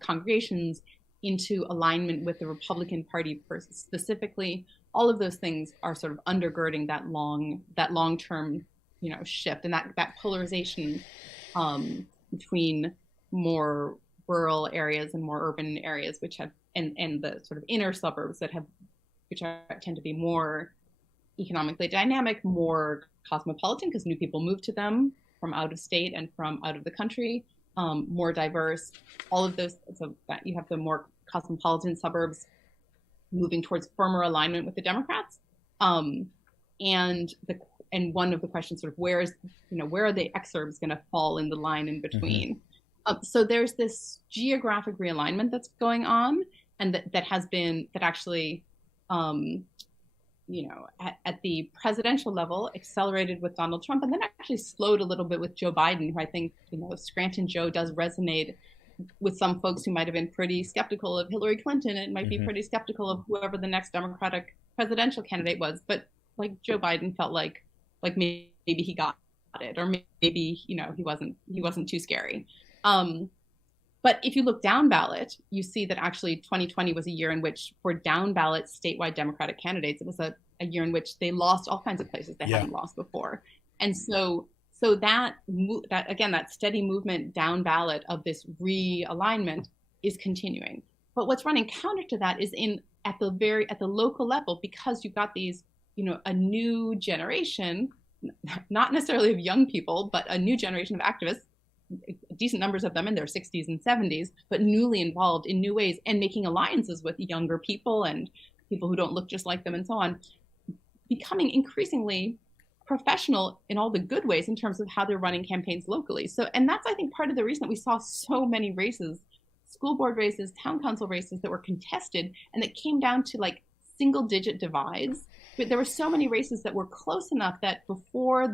congregations into alignment with the Republican Party specifically. All of those things are sort of undergirding that long-term, shift, and that polarization between more rural areas and more urban areas, which have and the sort of inner suburbs which tend to be more economically dynamic, more cosmopolitan because new people move to them from out of state and from out of the country, more diverse, all of those. So that you have the more cosmopolitan suburbs moving towards firmer alignment with the Democrats. And one of the questions sort of where are the exurbs going to fall in the line in between? So there's this geographic realignment that's going on, and that actually at the presidential level, accelerated with Donald Trump, and then actually slowed a little bit with Joe Biden, who I think, Scranton Joe does resonate with some folks who might have been pretty skeptical of Hillary Clinton and might be pretty skeptical of whoever the next Democratic presidential candidate was. But like Joe Biden felt like maybe he got it, or maybe, he wasn't too scary. But if you look down ballot, you see that actually 2020 was a year in which, for down ballot statewide Democratic candidates, it was a year in which they lost all kinds of places they hadn't lost before. And so that steady movement down ballot of this realignment is continuing. But what's running counter to that is at the local level, because you've got these, a new generation, not necessarily of young people, but a new generation of activists, decent numbers of them in their 60s and 70s, but newly involved in new ways and making alliances with younger people and people who don't look just like them and so on, becoming increasingly professional in all the good ways in terms of how they're running campaigns locally. So, and that's, I think, part of the reason that we saw so many races, school board races, town council races that were contested and that came down to like single digit divides. But there were so many races that were close enough that before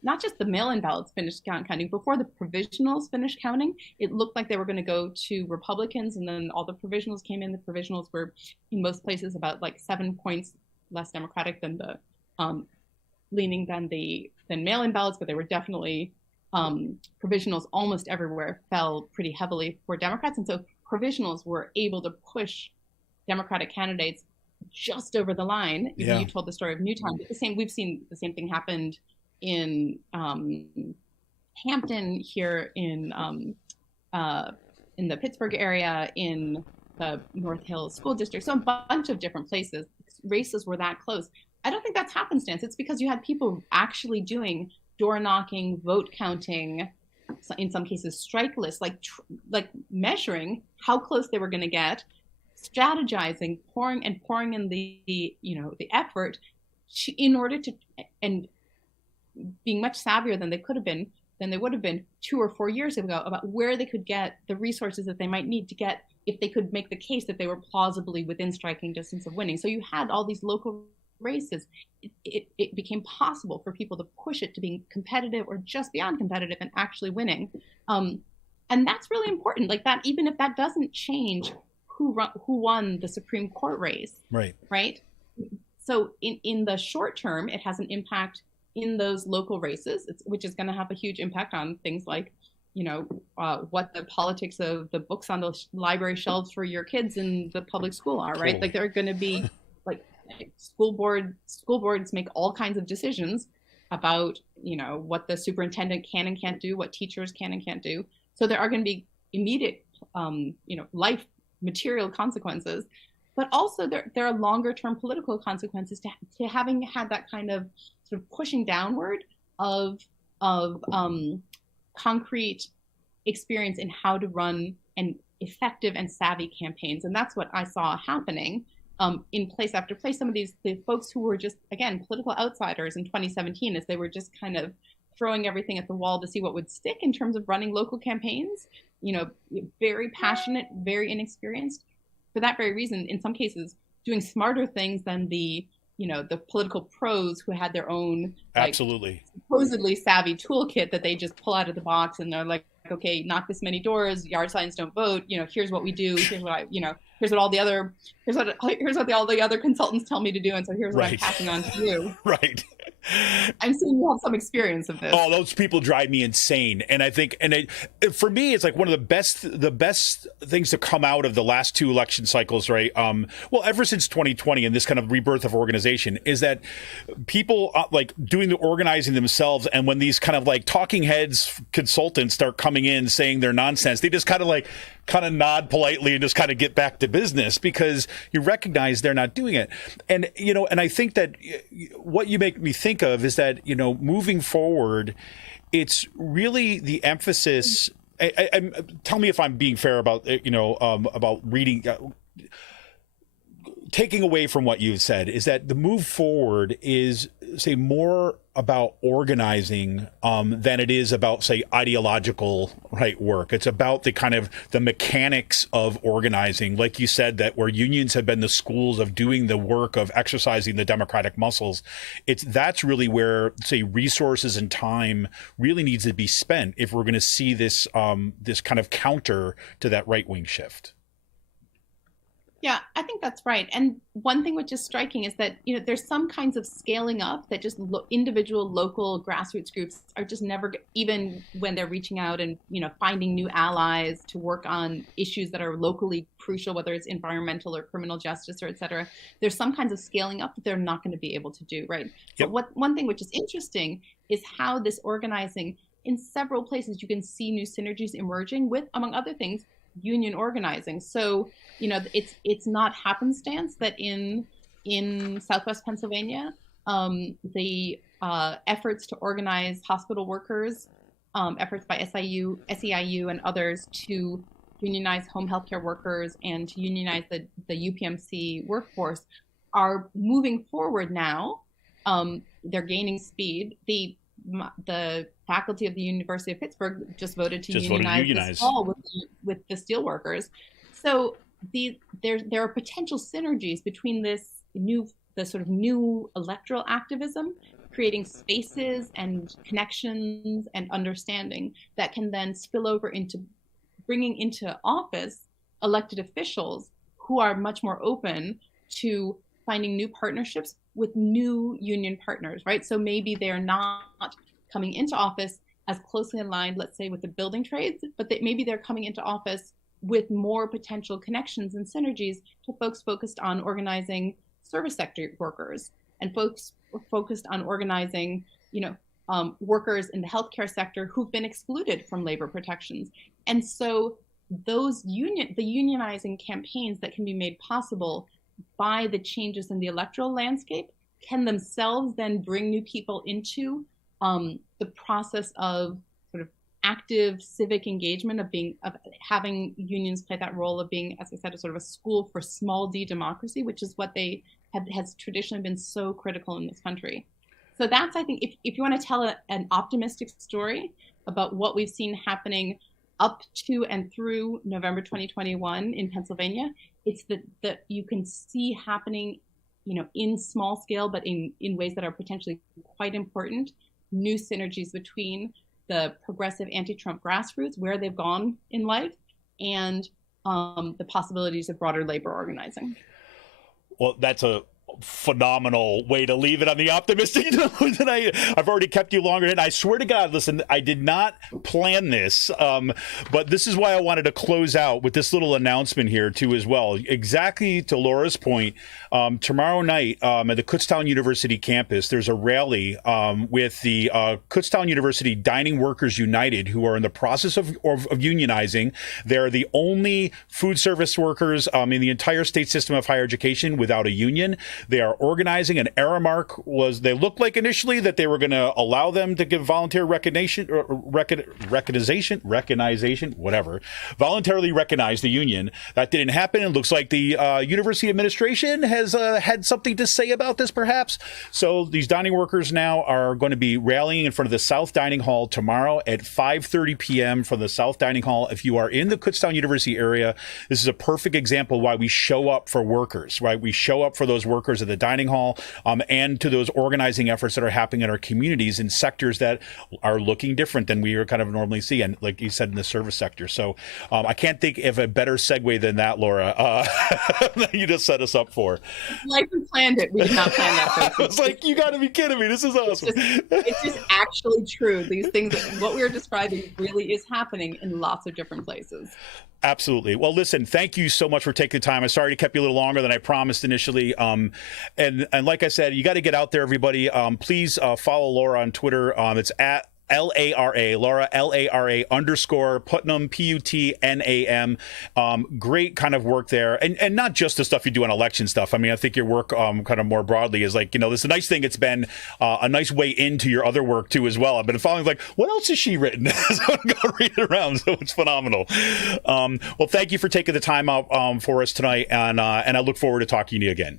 not just the mail-in ballots finished counting, before the provisionals finished counting, it looked like they were going to go to Republicans, and then all the provisionals came in. The provisionals were, in most places, about like 7 points less Democratic than the leaning than mail-in ballots, but they were definitely provisionals almost everywhere fell pretty heavily for Democrats, and so provisionals were able to push Democratic candidates just over the line. You told the story of Newtown, but we've seen the same thing happened in Hampton, here in the Pittsburgh area, in the North Hills School District. So a bunch of different places, races were that close. I don't think that's happenstance. It's because you had people actually doing door knocking, vote counting, in some cases strike lists, like measuring how close they were going to get, strategizing, pouring in the effort in order to, and being much savvier than they would have been 2 or 4 years ago about where they could get the resources that they might need to get if they could make the case that they were plausibly within striking distance of winning. So you had all these local races. It became possible for people to push it to being competitive or just beyond competitive and actually winning. And that's really important. Like that, even if that doesn't change who won the Supreme Court race, right? So in the short term, it has an impact in those local races, which is going to have a huge impact on things like, what the politics of the books on the library shelves for your kids in the public school are, right? Like they're going to be like school boards make all kinds of decisions about, what the superintendent can and can't do, what teachers can and can't do. So there are going to be immediate, life material consequences, but also there are longer term political consequences to having had that kind of sort of pushing downward of concrete experience in how to run an effective and savvy campaigns. And that's what I saw happening in place after place. Some of the folks who were just, again, political outsiders in 2017, as they were just kind of throwing everything at the wall to see what would stick in terms of running local campaigns, very passionate, very inexperienced. For that very reason, in some cases, doing smarter things than the political pros who had their own absolutely supposedly savvy toolkit that they just pull out of the box, and they're like, okay, knock this many doors, yard signs don't vote, here's what we do, here's what here's what all the other consultants tell me to do, and so here's what I'm passing on to you. Right. I'm seeing you have some experience of this. Oh, those people drive me insane. And I think, for me, it's like one of the best things to come out of the last 2 election cycles, right? Well, ever since 2020 and this kind of rebirth of organization is that people like doing the organizing themselves. And when these kind of like talking heads consultants start coming in saying their nonsense, they just kind of nod politely and just kind of get back to business because you recognize they're not doing it. And, and I think that what you make me think of is that, moving forward, it's really the emphasis. Tell me if I'm being fair about, about reading, taking away from what you've said is that the move forward is, say, more about organizing than it is about, say, ideological work. It's about the kind of the mechanics of organizing, like you said, that where unions have been the schools of doing the work of exercising the democratic muscles. That's really where, say, resources and time really needs to be spent if we're going to see this this kind of counter to that right-wing shift. Yeah, I think that's right. And one thing which is striking is that, there's some kinds of scaling up that just individual local grassroots groups are just never, even when they're reaching out and, finding new allies to work on issues that are locally crucial, whether it's environmental or criminal justice or et cetera, there's some kinds of scaling up that they're not going to be able to do, right? Yep. But one thing which is interesting is how this organizing in several places, you can see new synergies emerging with, among other things, union organizing. So, it's not happenstance that in Southwest Pennsylvania, the efforts to organize hospital workers, efforts by SEIU and others to unionize home healthcare workers and to unionize the UPMC workforce are moving forward now. They're gaining speed. The faculty of the University of Pittsburgh just voted to unionize this fall with the steelworkers. So there are potential synergies between the sort of new electoral activism, creating spaces and connections and understanding that can then spill over into bringing into office elected officials who are much more open to finding new partnerships with new union partners, right? So maybe they're not coming into office as closely aligned, let's say, with the building trades, but maybe they're coming into office with more potential connections and synergies to folks focused on organizing service sector workers and folks focused on organizing, workers in the healthcare sector who've been excluded from labor protections. And so the unionizing campaigns that can be made possible by the changes in the electoral landscape can themselves then bring new people into the process of sort of active civic engagement of having unions play that role of being, as I said, a sort of a school for small d democracy, which is what has traditionally been so critical in this country. So that's, I think, if you want to tell an optimistic story about what we've seen happening up to and through November 2021 in Pennsylvania, it's that you can see happening, in small scale, but in ways that are potentially quite important, new synergies between the progressive anti-Trump grassroots, where they've gone in life, and the possibilities of broader labor organizing. Well, that's a phenomenal way to leave it on the optimistic note tonight. I've already kept you longer, and I swear to God, listen, I did not plan this, but this is why I wanted to close out with this little announcement here too as well. Exactly to Laura's point, tomorrow night at the Kutztown University campus, there's a rally with the Kutztown University Dining Workers United, who are in the process of unionizing. They're the only food service workers in the entire state system of higher education without a union. They are organizing, and Aramark they looked like initially that they were going to allow them to give volunteer recognition, whatever, voluntarily recognize the union. That didn't happen. It looks like the university administration has had something to say about this, perhaps. So these dining workers now are going to be rallying in front of the South Dining Hall tomorrow at 5:30 p.m. from the South Dining Hall. If you are in the Kutztown University area, this is a perfect example why we show up for workers, right? We show up for those workers at the dining hall, and to those organizing efforts that are happening in our communities in sectors that are looking different than we kind of normally see, and like you said, in the service sector. So I can't think of a better segue than that, Laura, that you just set us up for. Like we planned it. We did not plan that. I was like, you got to be kidding me. This is awesome. It's just actually true. These things, what we were describing really is happening in lots of different places. Absolutely. Well, listen, thank you so much for taking the time. I'm sorry to keep you a little longer than I promised initially. And like I said, you got to get out there, everybody. Please follow Laura on Twitter. It's at Lara, Lara, Lara _ Putnam, Putnam. Great kind of work there. And not just the stuff you do on election stuff. I mean, I think your work kind of more broadly is like, this is a nice thing. It's been a nice way into your other work too as well. I've been following like, what else has she written? So I'm going to read it around. So it's phenomenal. Well, thank you for taking the time out for us tonight. And I look forward to talking to you again.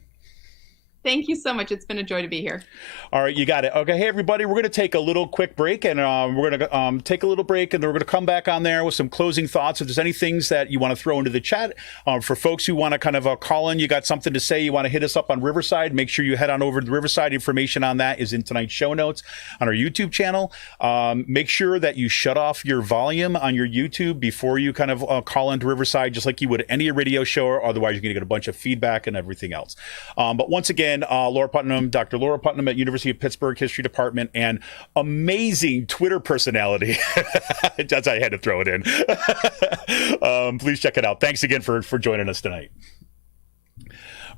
Thank you so much. It's been a joy to be here. All right, you got it. Okay, hey, everybody, we're going to take a little quick break, and we're going to take a little break, and then we're going to come back on there with some closing thoughts. If there's any things that you want to throw into the chat, for folks who want to kind of call in, you got something to say, you want to hit us up on Riverside, make sure you head on over to the Riverside. Information on that is in tonight's show notes on our YouTube channel. Make sure that you shut off your volume on your YouTube before you kind of call into Riverside, just like you would any radio show, or otherwise you're going to get a bunch of feedback and everything else. But once again, Laura Putnam, Dr. Laura Putnam at University of Pittsburgh History Department, and amazing Twitter personality. That's how I had to throw it in. Please check it out. Thanks again for joining us tonight.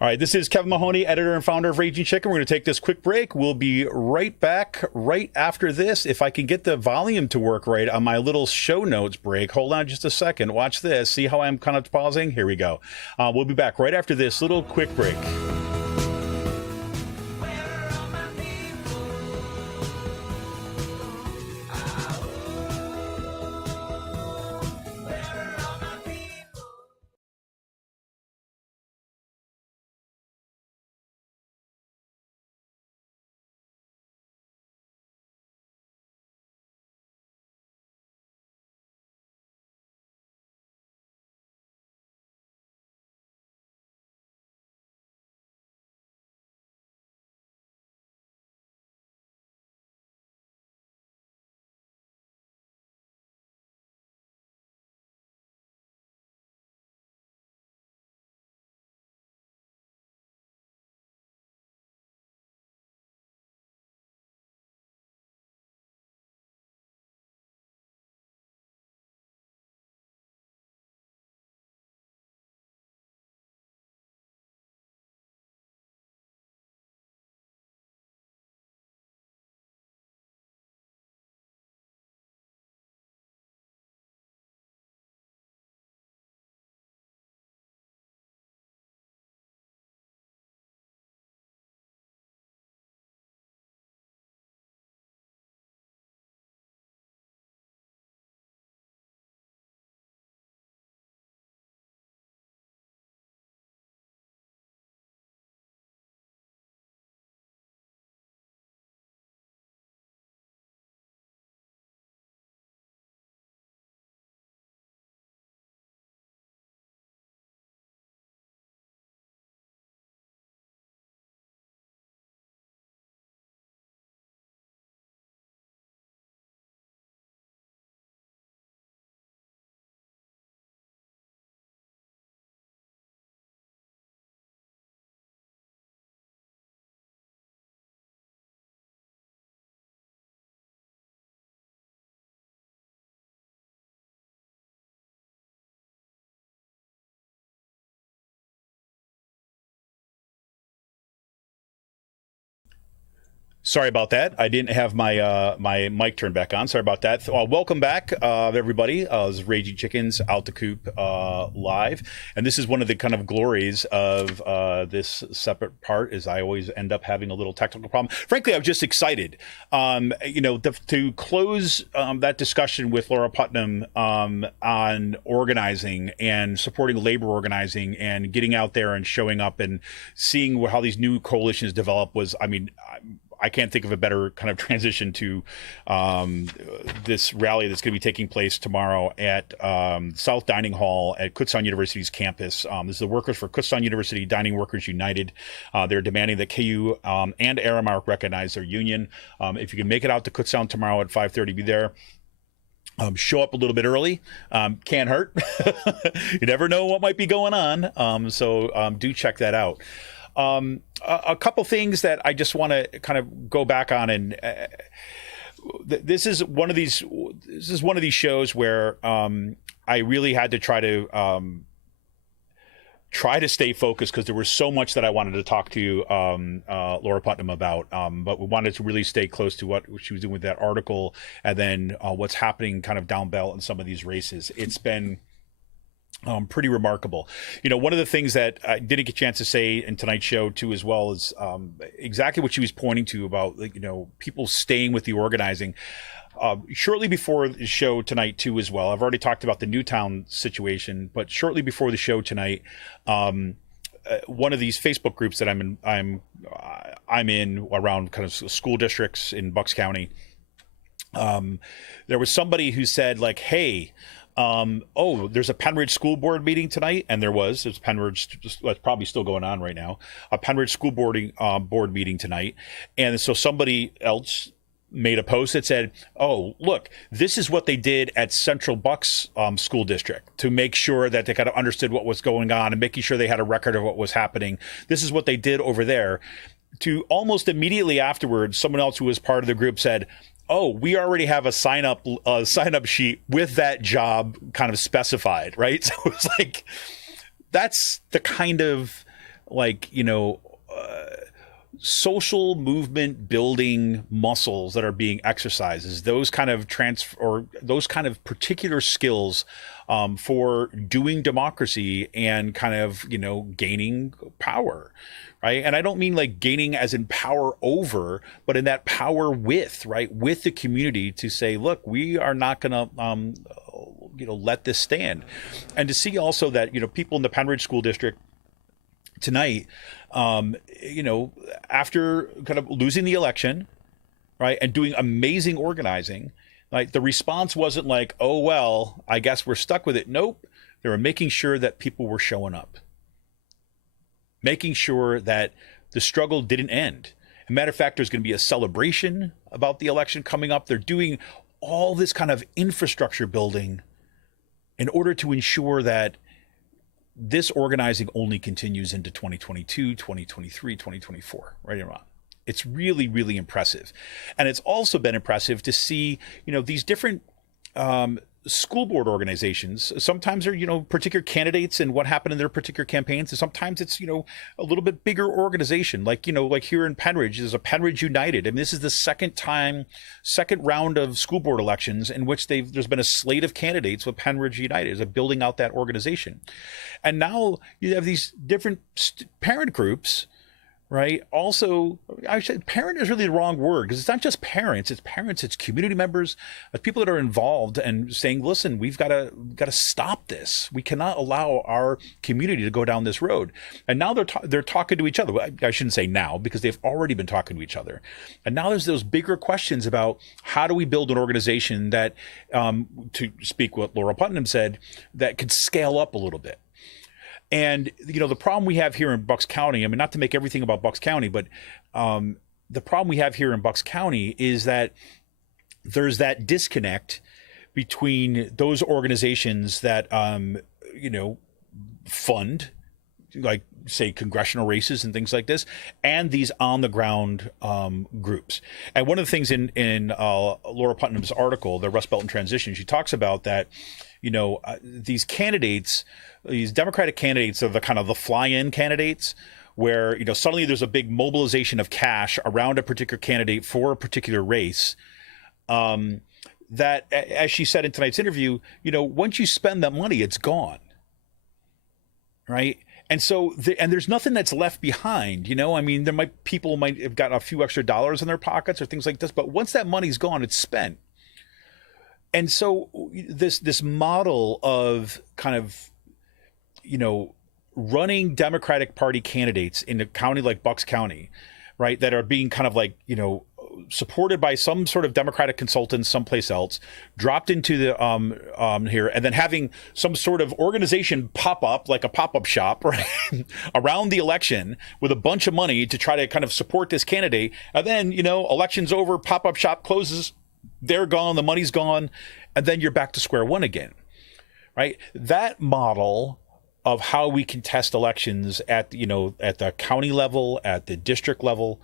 All right, this is Kevin Mahoney, editor and founder of Raging Chicken. We're going to take this quick break. We'll be right back right after this. If I can get the volume to work right on my little show notes break. Hold on just a second. Watch this. See how I'm kind of pausing? Here we go. We'll be back right after this little quick break. Sorry about that. I didn't have my my mic turned back on. Sorry about that. Welcome back, everybody. This is Raging Chickens Out the Coop live, and this is one of the kind of glories of this separate part. Is I always end up having a little technical problem. Frankly, I was just excited, to close that discussion with Lara Putnam on organizing and supporting labor organizing and getting out there and showing up and seeing how these new coalitions develop was, I mean, I can't think of a better kind of transition to this rally that's going to be taking place tomorrow at South Dining Hall at Kutztown University's campus. This is the Workers for Kutztown University Dining Workers United. They're demanding that KU and Aramark recognize their union. If you can make it out to Kutztown tomorrow at 5:30, be there. Show up a little bit early. Can't hurt. You never know what might be going on. So do check that out. A couple things that I just want to kind of go back on, and this is one of these shows where I really had to try to stay focused because there was so much that I wanted to talk to Lara Putnam about, but we wanted to really stay close to what she was doing with that article, and then what's happening kind of down belt in some of these races. It's been pretty remarkable. One of the things that I didn't get a chance to say in tonight's show too, as well, is exactly what she was pointing to about, people staying with the organizing. Shortly before the show tonight too, as well, I've already talked about the Newtown situation, but shortly before the show tonight, one of these Facebook groups that I'm in around kind of school districts in Bucks County, there was somebody who said, like, hey, there's a Penridge school board meeting tonight, and there's Penridge, that's probably still going on right now, a Penridge school board meeting tonight, and so somebody else made a post that said, oh, look, this is what they did at Central Bucks School District to make sure that they kind of understood what was going on and making sure they had a record of what was happening. This is what they did over there. To almost immediately afterwards, someone else who was part of the group said, oh, we already have a sign up sheet with that job kind of specified, right? So it's like, that's the kind of, like, social movement building muscles that are being exercised, is those kind of those kind of particular skills for doing democracy and kind of, gaining power. Right. And I don't mean like gaining as in power over, but in that power with the community to say, look, we are not going to, let this stand. And to see also that, people in the Penridge School District tonight, after kind of losing the election, right, and doing amazing organizing, like, the response wasn't like, oh, well, I guess we're stuck with it. Nope. They were making sure that people were showing up, making sure that the struggle didn't end. As a matter of fact, there's going to be a celebration about the election coming up. They're doing all this kind of infrastructure building in order to ensure that this organizing only continues into 2022, 2023, 2024, right and wrong. It's really, really impressive. And it's also been impressive to see, these different school board organizations. Sometimes they're, particular candidates and what happened in their particular campaigns. And sometimes it's, a little bit bigger organization. Like, like here in Penridge, there's a Penridge United. I mean, this is the second round of school board elections in which there's been a slate of candidates with Penridge United as building out that organization. And now you have these different parent groups, right? Also, I said parent is really the wrong word, because it's not just parents, it's community members, people that are involved and saying, listen, we've got to stop this. We cannot allow our community to go down this road. And now they're talking to each other. I shouldn't say now, because they've already been talking to each other. And now there's those bigger questions about how do we build an organization that, to speak what Lara Putnam said, that could scale up a little bit. And, the problem we have here in Bucks County, I mean, not to make everything about Bucks County, but the problem we have here in Bucks County is that there's that disconnect between those organizations that, fund, like, say, congressional races and things like this, and these on the ground groups. And one of the things in Lara Putnam's article, the Rust Belt and Transition, she talks about that, these candidates, these Democratic candidates are the kind of the fly-in candidates, where, you know, suddenly there's a big mobilization of cash around a particular candidate for a particular race. That, as she said in tonight's interview, you know, once you spend that money, it's gone. Right. And so, and there's nothing that's left behind, you know, I mean, people might have got a few extra dollars in their pockets or things like this, but once that money's gone, it's spent. And so this model of kind of, you know, running Democratic Party candidates in a county like Bucks County, right, that are being kind of like, you know, supported by some sort of Democratic consultants someplace else, dropped into the here, and then having some sort of organization pop up, like a pop-up shop, right, around the election with a bunch of money to try to kind of support this candidate. And then, you know, election's over, pop-up shop closes, they're gone, the money's gone, and then you're back to square one again, right? That model of how we contest elections at, you know, at the county level, at the district level,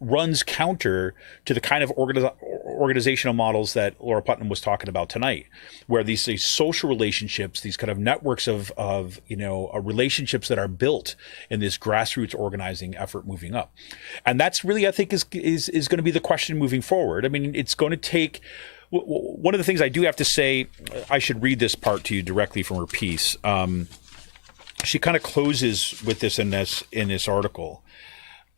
runs counter to the kind of organizational models that Laura Putnam was talking about tonight, where these social relationships, these kind of networks of you know, relationships that are built in this grassroots organizing effort moving up. And that's really, I think, is going to be the question moving forward. I mean, it's going to take, one of the things I do have to say, I should read this part to you directly from her piece. She kind of closes with this in this article.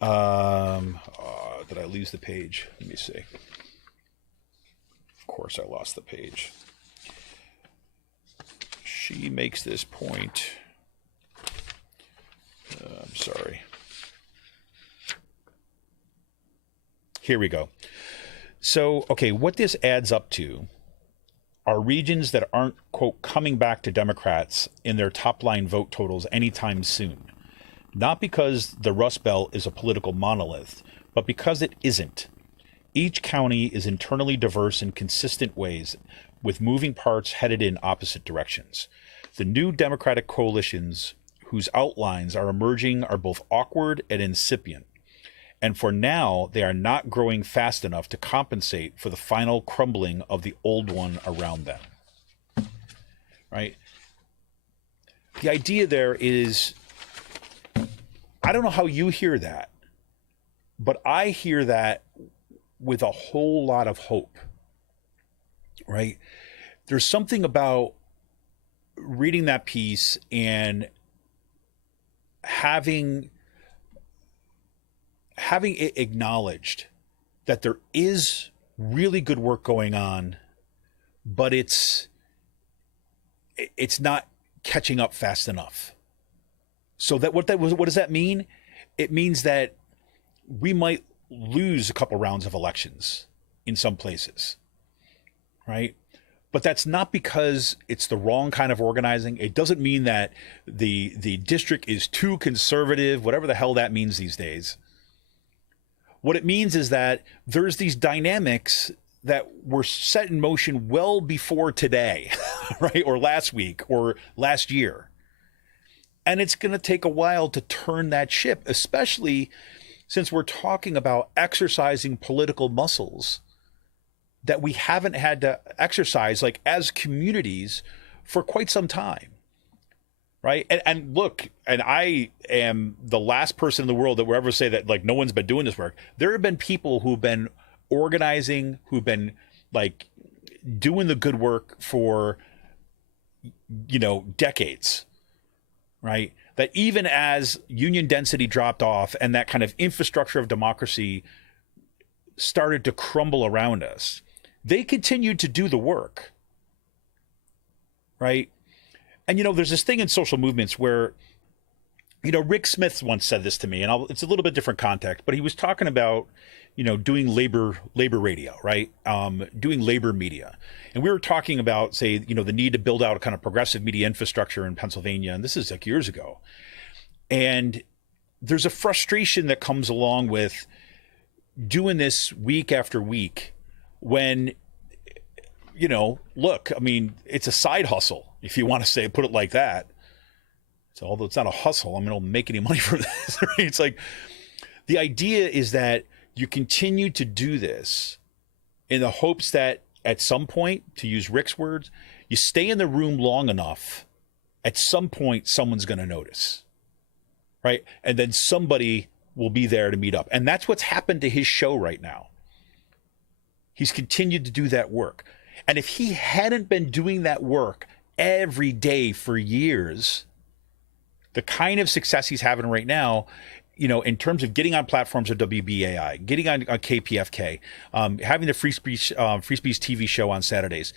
Did I lose the page? Let me see. Of course I lost the page. She makes this point. I'm sorry. Here we go. So, okay, what this adds up to are regions that aren't, quote, coming back to Democrats in their top line vote totals anytime soon. Not because the Rust Belt is a political monolith, but because it isn't. Each county is internally diverse in consistent ways, with moving parts headed in opposite directions. The new Democratic coalitions whose outlines are emerging are both awkward and incipient. And for now, they are not growing fast enough to compensate for the final crumbling of the old one around them. Right? The idea there is, I don't know how you hear that, but I hear that with a whole lot of hope, right? There's something about reading that piece and having it acknowledged that there is really good work going on, but it's not catching up fast enough. So what does that mean? It means that we might lose a couple rounds of elections in some places, right? But that's not because it's the wrong kind of organizing. It doesn't mean that the district is too conservative, whatever the hell that means these days. What it means is that there's these dynamics that were set in motion well before today, right? Or last week or last year. And it's going to take a while to turn that ship, especially since we're talking about exercising political muscles that we haven't had to exercise, like as communities, for quite some time. Right. And look, and I am the last person in the world that will ever say that, like, no one's been doing this work. There have been people who've been organizing, who've been like doing the good work for, you know, decades. Right. That even as union density dropped off and that kind of infrastructure of democracy started to crumble around us, they continued to do the work. Right. And, you know, there's this thing in social movements where, you know, Rick Smith once said this to me, and it's a little bit different context, but he was talking about, you know, doing labor radio, right? Doing labor media. And we were talking about, say, you know, the need to build out a kind of progressive media infrastructure in Pennsylvania. And this is like years ago. And there's a frustration that comes along with doing this week after week when, you know, look, I mean, it's a side hustle, if you want to put it like that. So although it's not a hustle, I mean, I don't make any money from this. Right? It's like, the idea is that you continue to do this in the hopes that at some point, to use Rick's words, you stay in the room long enough, at some point, someone's going to notice. right? And then somebody will be there to meet up. And that's what's happened to his show right now. He's continued to do that work. And if he hadn't been doing that work every day for years, the kind of success he's having right now, in terms of getting on platforms of WBAI, getting on KPFK, having the free speech TV show on Saturdays,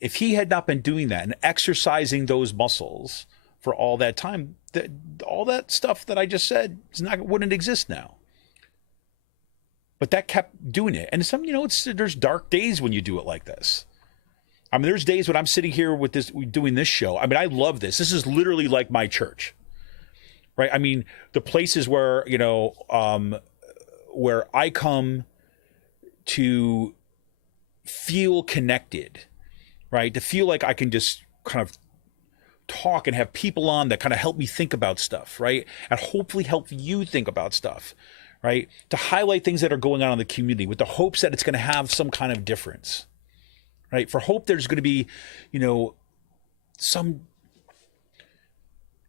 if he had not been doing that and exercising those muscles for all that time, all that stuff that I just said wouldn't exist now. But that kept doing it. And there's dark days when you do it like this. I mean, there's days when I'm sitting here doing this show. I mean, I love this. This is literally like my church, right? I mean, the places where, where I come to feel connected, right? To feel like I can just kind of talk and have people on that kind of help me think about stuff, right? And hopefully help you think about stuff, right? To highlight things that are going on in the community with the hopes that it's going to have some kind of difference, right? For hope there's going to be, some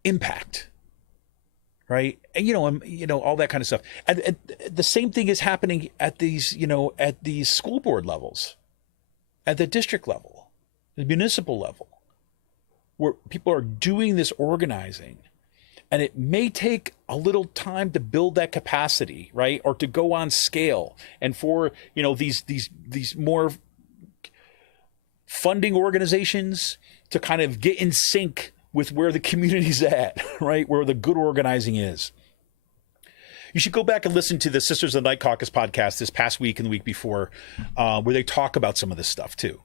impact, right? And, all that kind of stuff. And the same thing is happening at these, at these school board levels, at the district level, the municipal level, where people are doing this organizing. And it may take a little time to build that capacity, right? Or to go on scale. And for, these more funding organizations to kind of get in sync with where the community's at, right? Where the good organizing is. You should go back and listen to the Sisters of the Night Caucus podcast this past week and the week before, where they talk about some of this stuff too.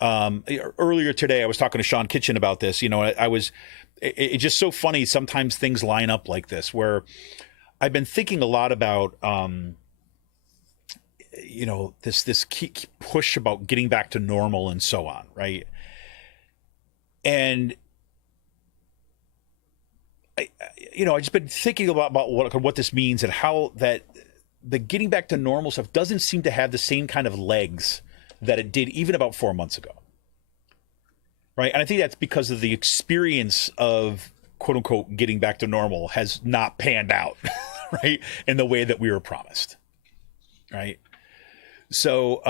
Earlier today, I was talking to Sean Kitchen about this. It's just so funny. Sometimes things line up like this, where I've been thinking a lot about, this key push about getting back to normal and so on, right? And I've just been thinking about what this means and how that the getting back to normal stuff doesn't seem to have the same kind of legs that it did even about 4 months ago. Right. And I think that's because of the experience of, quote unquote, getting back to normal has not panned out, right, in the way that we were promised. Right. So,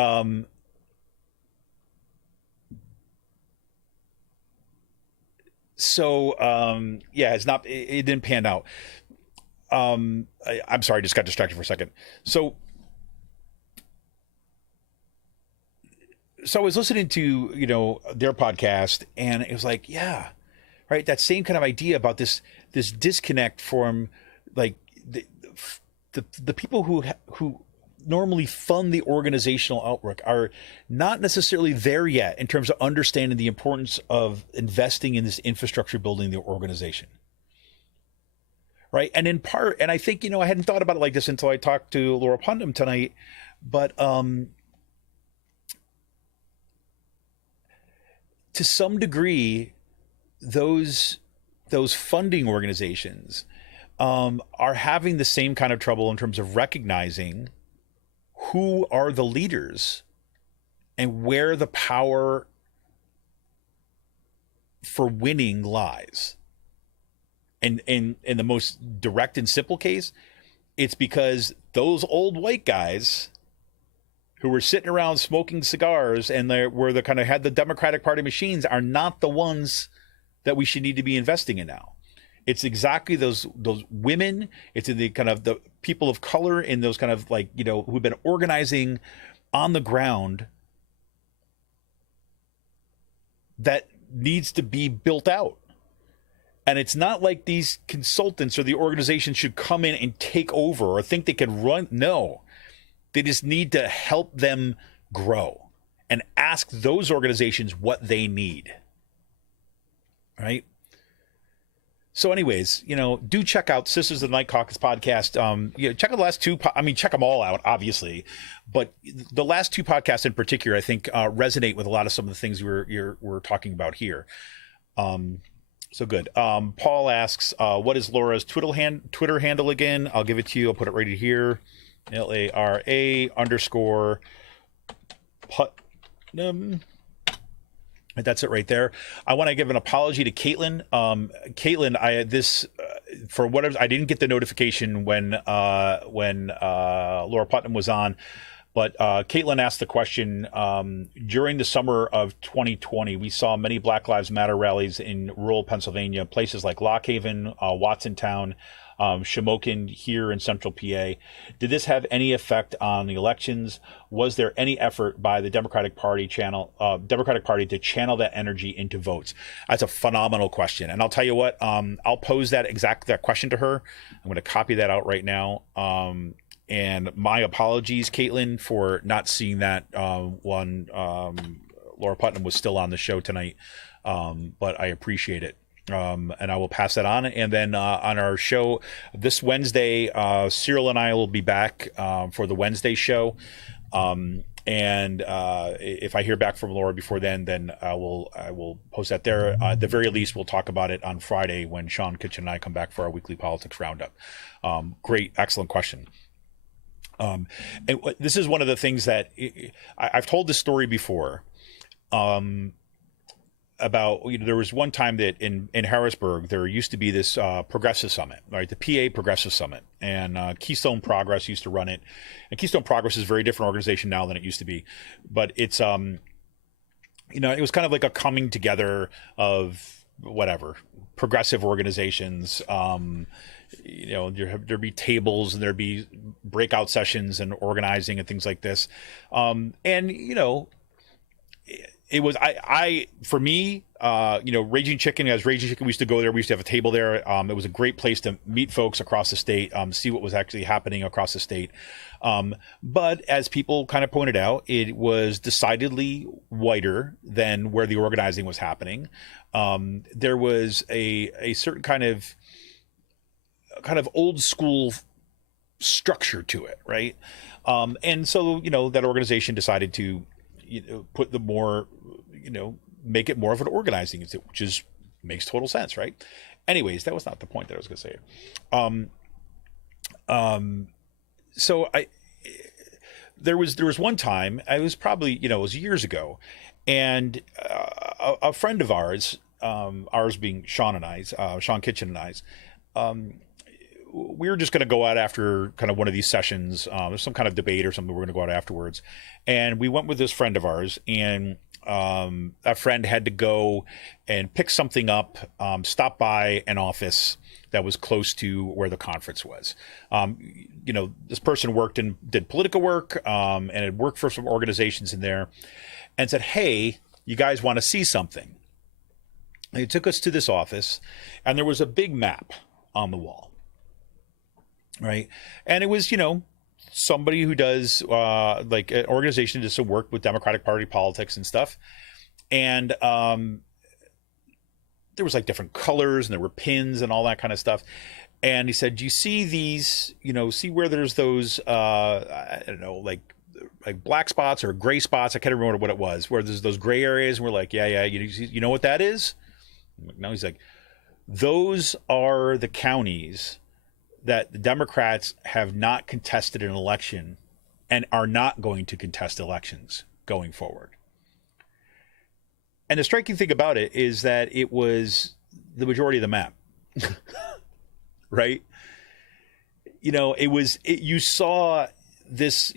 it didn't pan out. I'm sorry, I just got distracted for a second. So I was listening to, their podcast, and it was like, yeah, right. That same kind of idea about this disconnect from like the people who normally fund the organizational outlook are not necessarily there yet in terms of understanding the importance of investing in this infrastructure building the organization. Right. And in part, and I think, I hadn't thought about it like this until I talked to Laura Putnam tonight, but, to some degree, those funding organizations are having the same kind of trouble in terms of recognizing who are the leaders and where the power for winning lies. And in the most direct and simple case, it's because those old white guys who were sitting around smoking cigars and were the kind of had the Democratic Party machines are not the ones that we should need to be investing in now. It's exactly those women. It's in the kind of the people of color in those kind of like, who've been organizing on the ground that needs to be built out. And it's not like these consultants or the organization should come in and take over or think they can run. No. They just need to help them grow and ask those organizations what they need. Right? So anyways, do check out Sisters of the Night Caucus podcast. Check out the last two. Check them all out, obviously. But the last two podcasts in particular, I think, resonate with a lot of some of the things we're talking about here. So good. Paul asks, what is Laura's Twitter handle again? I'll give it to you. I'll put it right here. Lara_Putnam. That's it right there. I want to give an apology to Caitlin. Caitlin, for whatever, I didn't get the notification when Laura Putnam was on, but Caitlin asked the question, during the summer of 2020, we saw many Black Lives Matter rallies in rural Pennsylvania, places like Lock Haven, Watsontown, Shamokin here in central PA. Did this have any effect on the elections? Was there any effort by the Democratic Party to channel that energy into votes? That's a phenomenal question. And I'll tell you what, I'll pose that question to her. I'm going to copy that out right now. And my apologies, Caitlin, for not seeing that one. Laura Putnam was still on the show tonight, but I appreciate it. And I will pass that on. And then on our show this Wednesday, Cyril and I will be back for the Wednesday show. And if I hear back from Laura before then I will post that there. At the very least, we'll talk about it on Friday when Sean Kitchen and I come back for our weekly politics roundup. Great, excellent question. And this is one of the things that I've told this story before. About, there was one time that in Harrisburg there used to be this Progressive Summit, right? The PA Progressive Summit, and Keystone Progress used to run it. And Keystone Progress is a very different organization now than it used to be, but it's it was kind of like a coming together of whatever progressive organizations. There'd be tables and there'd be breakout sessions and organizing and things like this, it was for me, Raging Chicken, as Raging Chicken, we used to go there. We used to have a table there. It was a great place to meet folks across the state, see what was actually happening across the state. But as people kind of pointed out, it was decidedly whiter than where the organizing was happening. There was a certain kind of old school structure to it, right? And so, that organization decided to put the more, make it more of an organizing, which makes total sense, right? Anyways, that was not the point that I was going to say. So there was one time, I was probably, it was years ago, and a friend of ours, ours being Sean and I's, Sean Kitchen and I's, we were just going to go out after kind of one of these sessions. There's some kind of debate or something. We're going to go out afterwards. And we went with this friend of ours, and that friend had to go and pick something up, stop by an office that was close to where the conference was. This person worked and did political work, and had worked for some organizations in there, and said, "Hey, you guys want to see something?" And he took us to this office, and there was a big map on the wall. Right. And it was, somebody who does like an organization that does some work with Democratic Party politics and stuff. And there was like different colors and there were pins and all that kind of stuff. And he said, "Do you see these, see where there's those, I don't know, like black spots or gray spots? I can't remember what it was, where there's those gray areas." And we're like, yeah. You know what that is? No, he's like, "Those are the counties that the Democrats have not contested an election and are not going to contest elections going forward." And the striking thing about it is that it was the majority of the map, right? You saw this.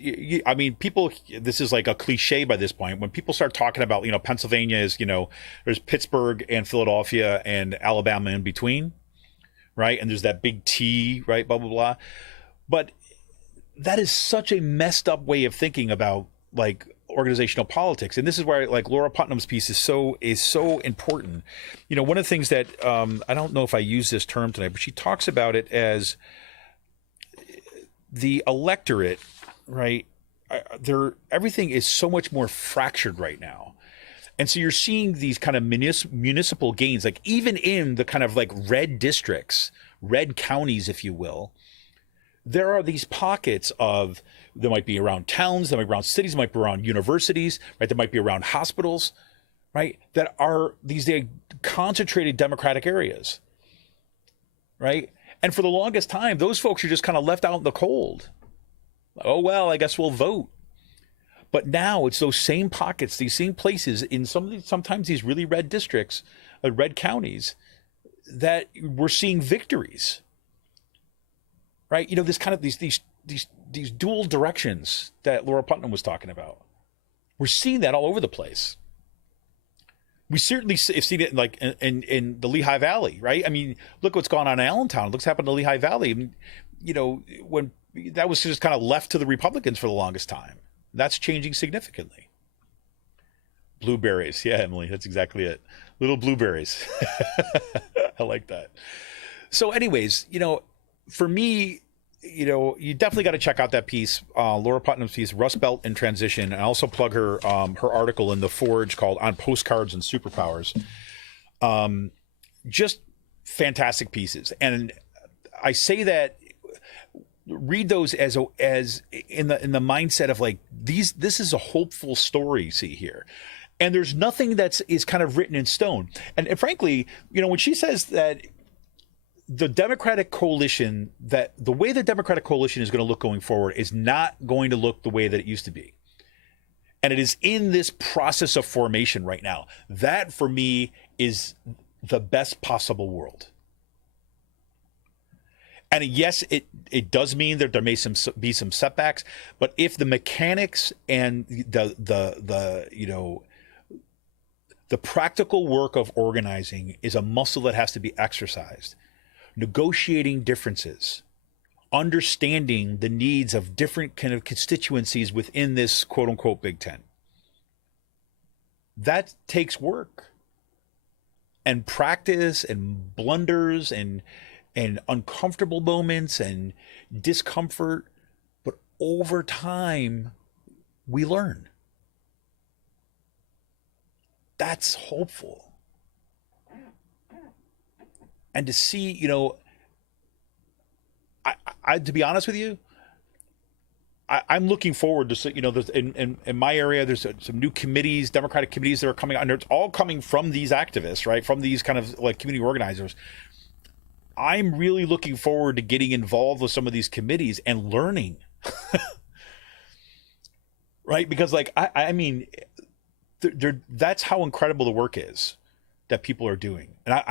I mean, people, this is like a cliche by this point. When people start talking about, Pennsylvania is, there's Pittsburgh and Philadelphia and Alabama in between. Right. And there's that big T, right, blah, blah, blah. But that is such a messed up way of thinking about like organizational politics. And this is why like Laura Putnam's piece is so important. One of the things that I don't know if I use this term tonight, but she talks about it as the electorate, right? Everything is so much more fractured right now. And so you're seeing these kind of municipal gains, like even in the kind of like red districts, red counties, if you will, there are these pockets of, there might be around towns, there might be around cities, there might be around universities, right? There might be around hospitals, right? That are these concentrated Democratic areas, right? And for the longest time, those folks are just kind of left out in the cold. Oh, well, I guess we'll vote. But now it's those same pockets, these same places in sometimes these really red districts, red counties, that we're seeing victories, right? You know, this kind of these dual directions that Laura Putnam was talking about. We're seeing that all over the place. We certainly have seen it like in the Lehigh Valley, right? I mean, look what's gone on in Allentown. Look what's happened to Lehigh Valley. I mean, you know, when that was just kind of left to the Republicans for the longest time. That's changing significantly. Blueberries. Yeah, Emily, that's exactly it. Little blueberries. I like that. So anyways, you know, for me, you know, you definitely got to check out that piece, Laura Putnam's piece, Rust Belt in Transition, and also plug her her article in The Forge called On Postcards and Superpowers. Just fantastic pieces. And I say that, read those as in the mindset of like, this is a hopeful story, see here. And there's nothing is kind of written in stone. And frankly, you know, when she says that the Democratic coalition, that the way the Democratic coalition is going to look going forward is not going to look the way that it used to be. And it is in this process of formation right now. That for me is the best possible world. And yes, it does mean that there may be some setbacks, but if the mechanics and the you know, the practical work of organizing is a muscle that has to be exercised, negotiating differences, understanding the needs of different kind of constituencies within this quote unquote Big Ten. That takes work and practice and blunders and uncomfortable moments and discomfort. But over time, we learn. That's hopeful. And to see, you know, I to be honest with you, I'm looking forward to, you know, there's in my area, there's some new committees, Democratic committees that are coming on. It's all coming from these activists, right? From these kind of like community organizers. I'm really looking forward to getting involved with some of these committees and learning, right? Because like, I mean, that's how incredible the work is that people are doing. And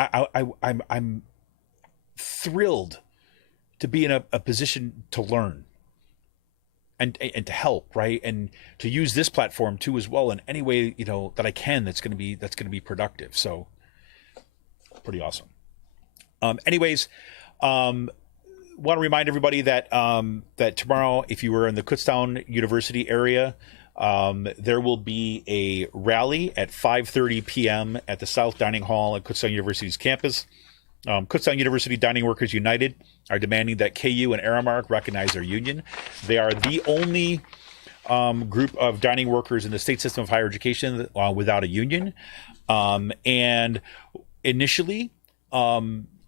I'm thrilled to be in a position to learn and to help, right? And to use this platform too as well in any way, you know, that I can, that's going to be productive. So pretty awesome. Anyways, want to remind everybody that that tomorrow, if you were in the Kutztown University area, there will be a rally at 5:30 p.m. at the South Dining Hall at Kutztown University's campus. Kutztown University Dining Workers United are demanding that KU and Aramark recognize their union. They are the only group of dining workers in the state system of higher education without a union. And initially,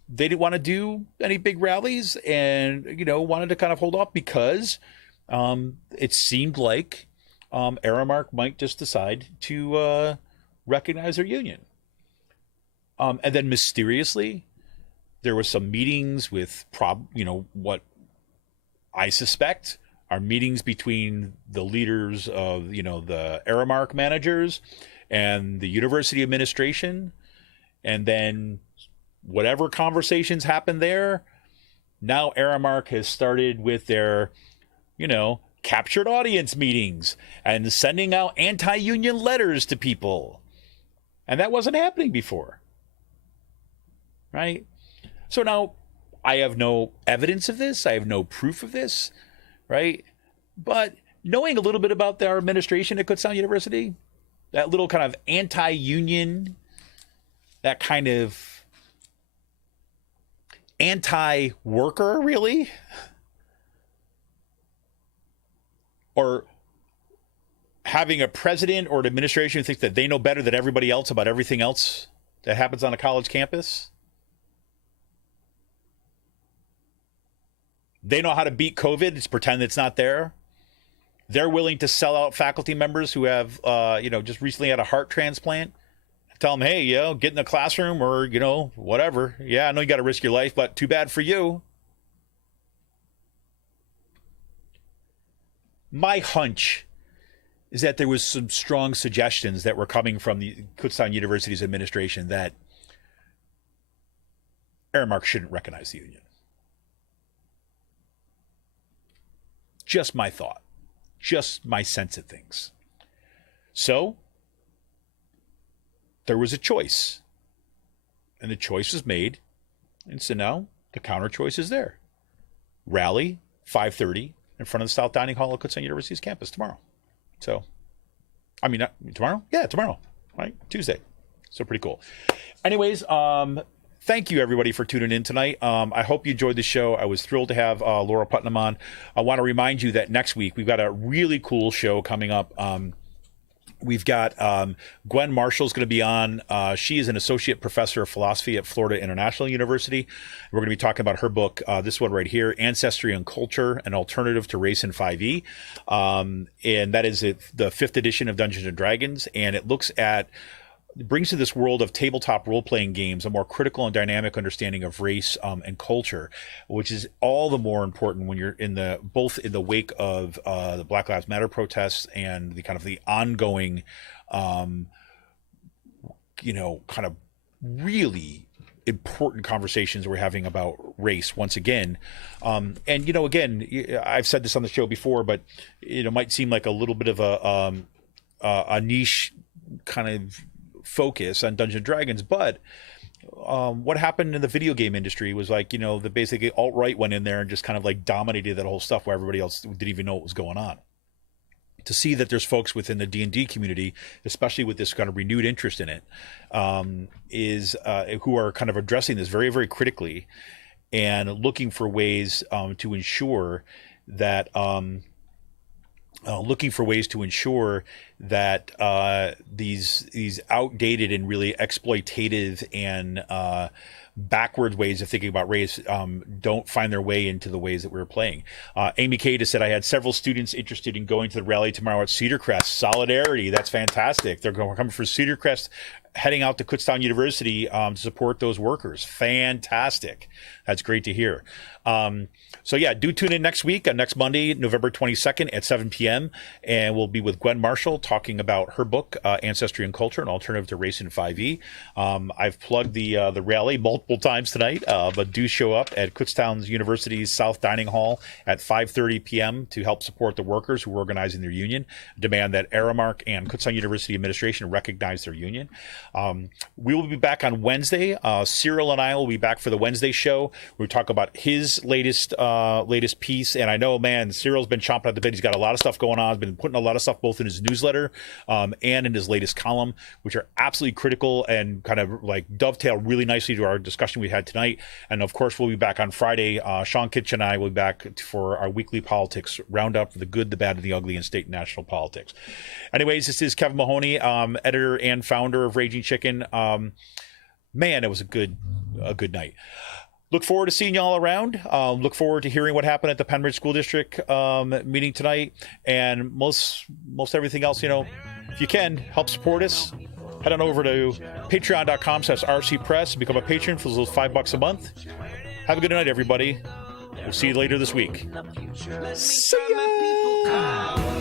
they didn't want to do any big rallies and, you know, wanted to kind of hold off because it seemed like Aramark might just decide to recognize their union. And then mysteriously, there were some meetings with, what I suspect are meetings between the leaders of, you know, the Aramark managers and the university administration. And then whatever conversations happened there, now Aramark has started with their, you know, captured audience meetings and sending out anti-union letters to people. And that wasn't happening before. Right? So now I have no evidence of this. I have no proof of this. Right? But knowing a little bit about our administration at Kutztown University, that little kind of anti-union, that kind of anti-worker, really? Or having a president or an administration who thinks that they know better than everybody else about everything else that happens on a college campus? They know how to beat COVID. Just pretend it's not there. They're willing to sell out faculty members who have, just recently had a heart transplant. Tell them, hey, get in the classroom or, whatever. Yeah, I know you got to risk your life, but too bad for you. My hunch is that there was some strong suggestions that were coming from the Kutztown University's administration that Aramark shouldn't recognize the union. Just my thought. Just my sense of things. So there was a choice. And the choice was made. And so now the counter choice is there. Rally, 5:30, in front of the South Dining Hall at Kutztown University's campus tomorrow. So, I mean, tomorrow? Yeah, tomorrow. Right? Tuesday. So pretty cool. Anyways, thank you, everybody, for tuning in tonight. I hope you enjoyed the show. I was thrilled to have Lara Putnam on. I want to remind you that next week we've got a really cool show coming up. We've got Gwen Marshall's going to be on. She is an associate professor of philosophy at Florida International University. We're going to be talking about her book, this one right here, Ancestry and Culture, an Alternative to Race in 5e. And that is the 5th edition of Dungeons & Dragons. And it looks at brings to this world of tabletop role-playing games a more critical and dynamic understanding of race and culture, which is all the more important when you're both in the wake of the Black Lives Matter protests and the kind of the ongoing, kind of really important conversations we're having about race once again. And, again, I've said this on the show before, but it might seem like a little bit of a niche kind of focus on Dungeons & Dragons, but what happened in the video game industry was like, the basically alt-right went in there and just kind of like dominated that whole stuff where everybody else didn't even know what was going on. To see that there's folks within the D&D community, especially with this kind of renewed interest in it, who are kind of addressing this very, very critically and looking for ways to ensure that these outdated and really exploitative and backward ways of thinking about race don't find their way into the ways that we're playing. Amy Kate has said, I had several students interested in going to the rally tomorrow at Cedar Crest. Solidarity, that's fantastic. They're coming for Cedar Crest, heading out to Kutztown University to support those workers. Fantastic. That's great to hear. So yeah, do tune in next week, next Monday, November 22nd at 7 p.m. And we'll be with Gwen Marshall talking about her book, Ancestry and Culture, an Alternative to Race in 5e. I've plugged the rally multiple times tonight, but do show up at Kutztown University's South Dining Hall at 5:30 p.m. to help support the workers who are organizing their union, demand that Aramark and Kutztown University administration recognize their union. We will be back on Wednesday. Cyril and I will be back for the Wednesday show. We talk about his latest piece, and I know, man, Cyril's been chomping at the bit. He's got a lot of stuff going on. He's been putting a lot of stuff both in his newsletter and in his latest column, which are absolutely critical and kind of like dovetail really nicely to our discussion we had tonight. And of course, we'll be back on Friday. Sean Kitch and I will be back for our weekly politics roundup, the good, the bad, and the ugly in state and national politics. Anyways, this is Kevin Mahoney, editor and founder of Raging Chicken. Man, it was a good night. Look forward to seeing y'all around. Look forward to hearing what happened at the Penridge School District meeting tonight. And most everything else, if you can, help support us. Head on over to patreon.com/rcpress and become a patron for those $5 a month. Have a good night, everybody. We'll see you later this week. See ya!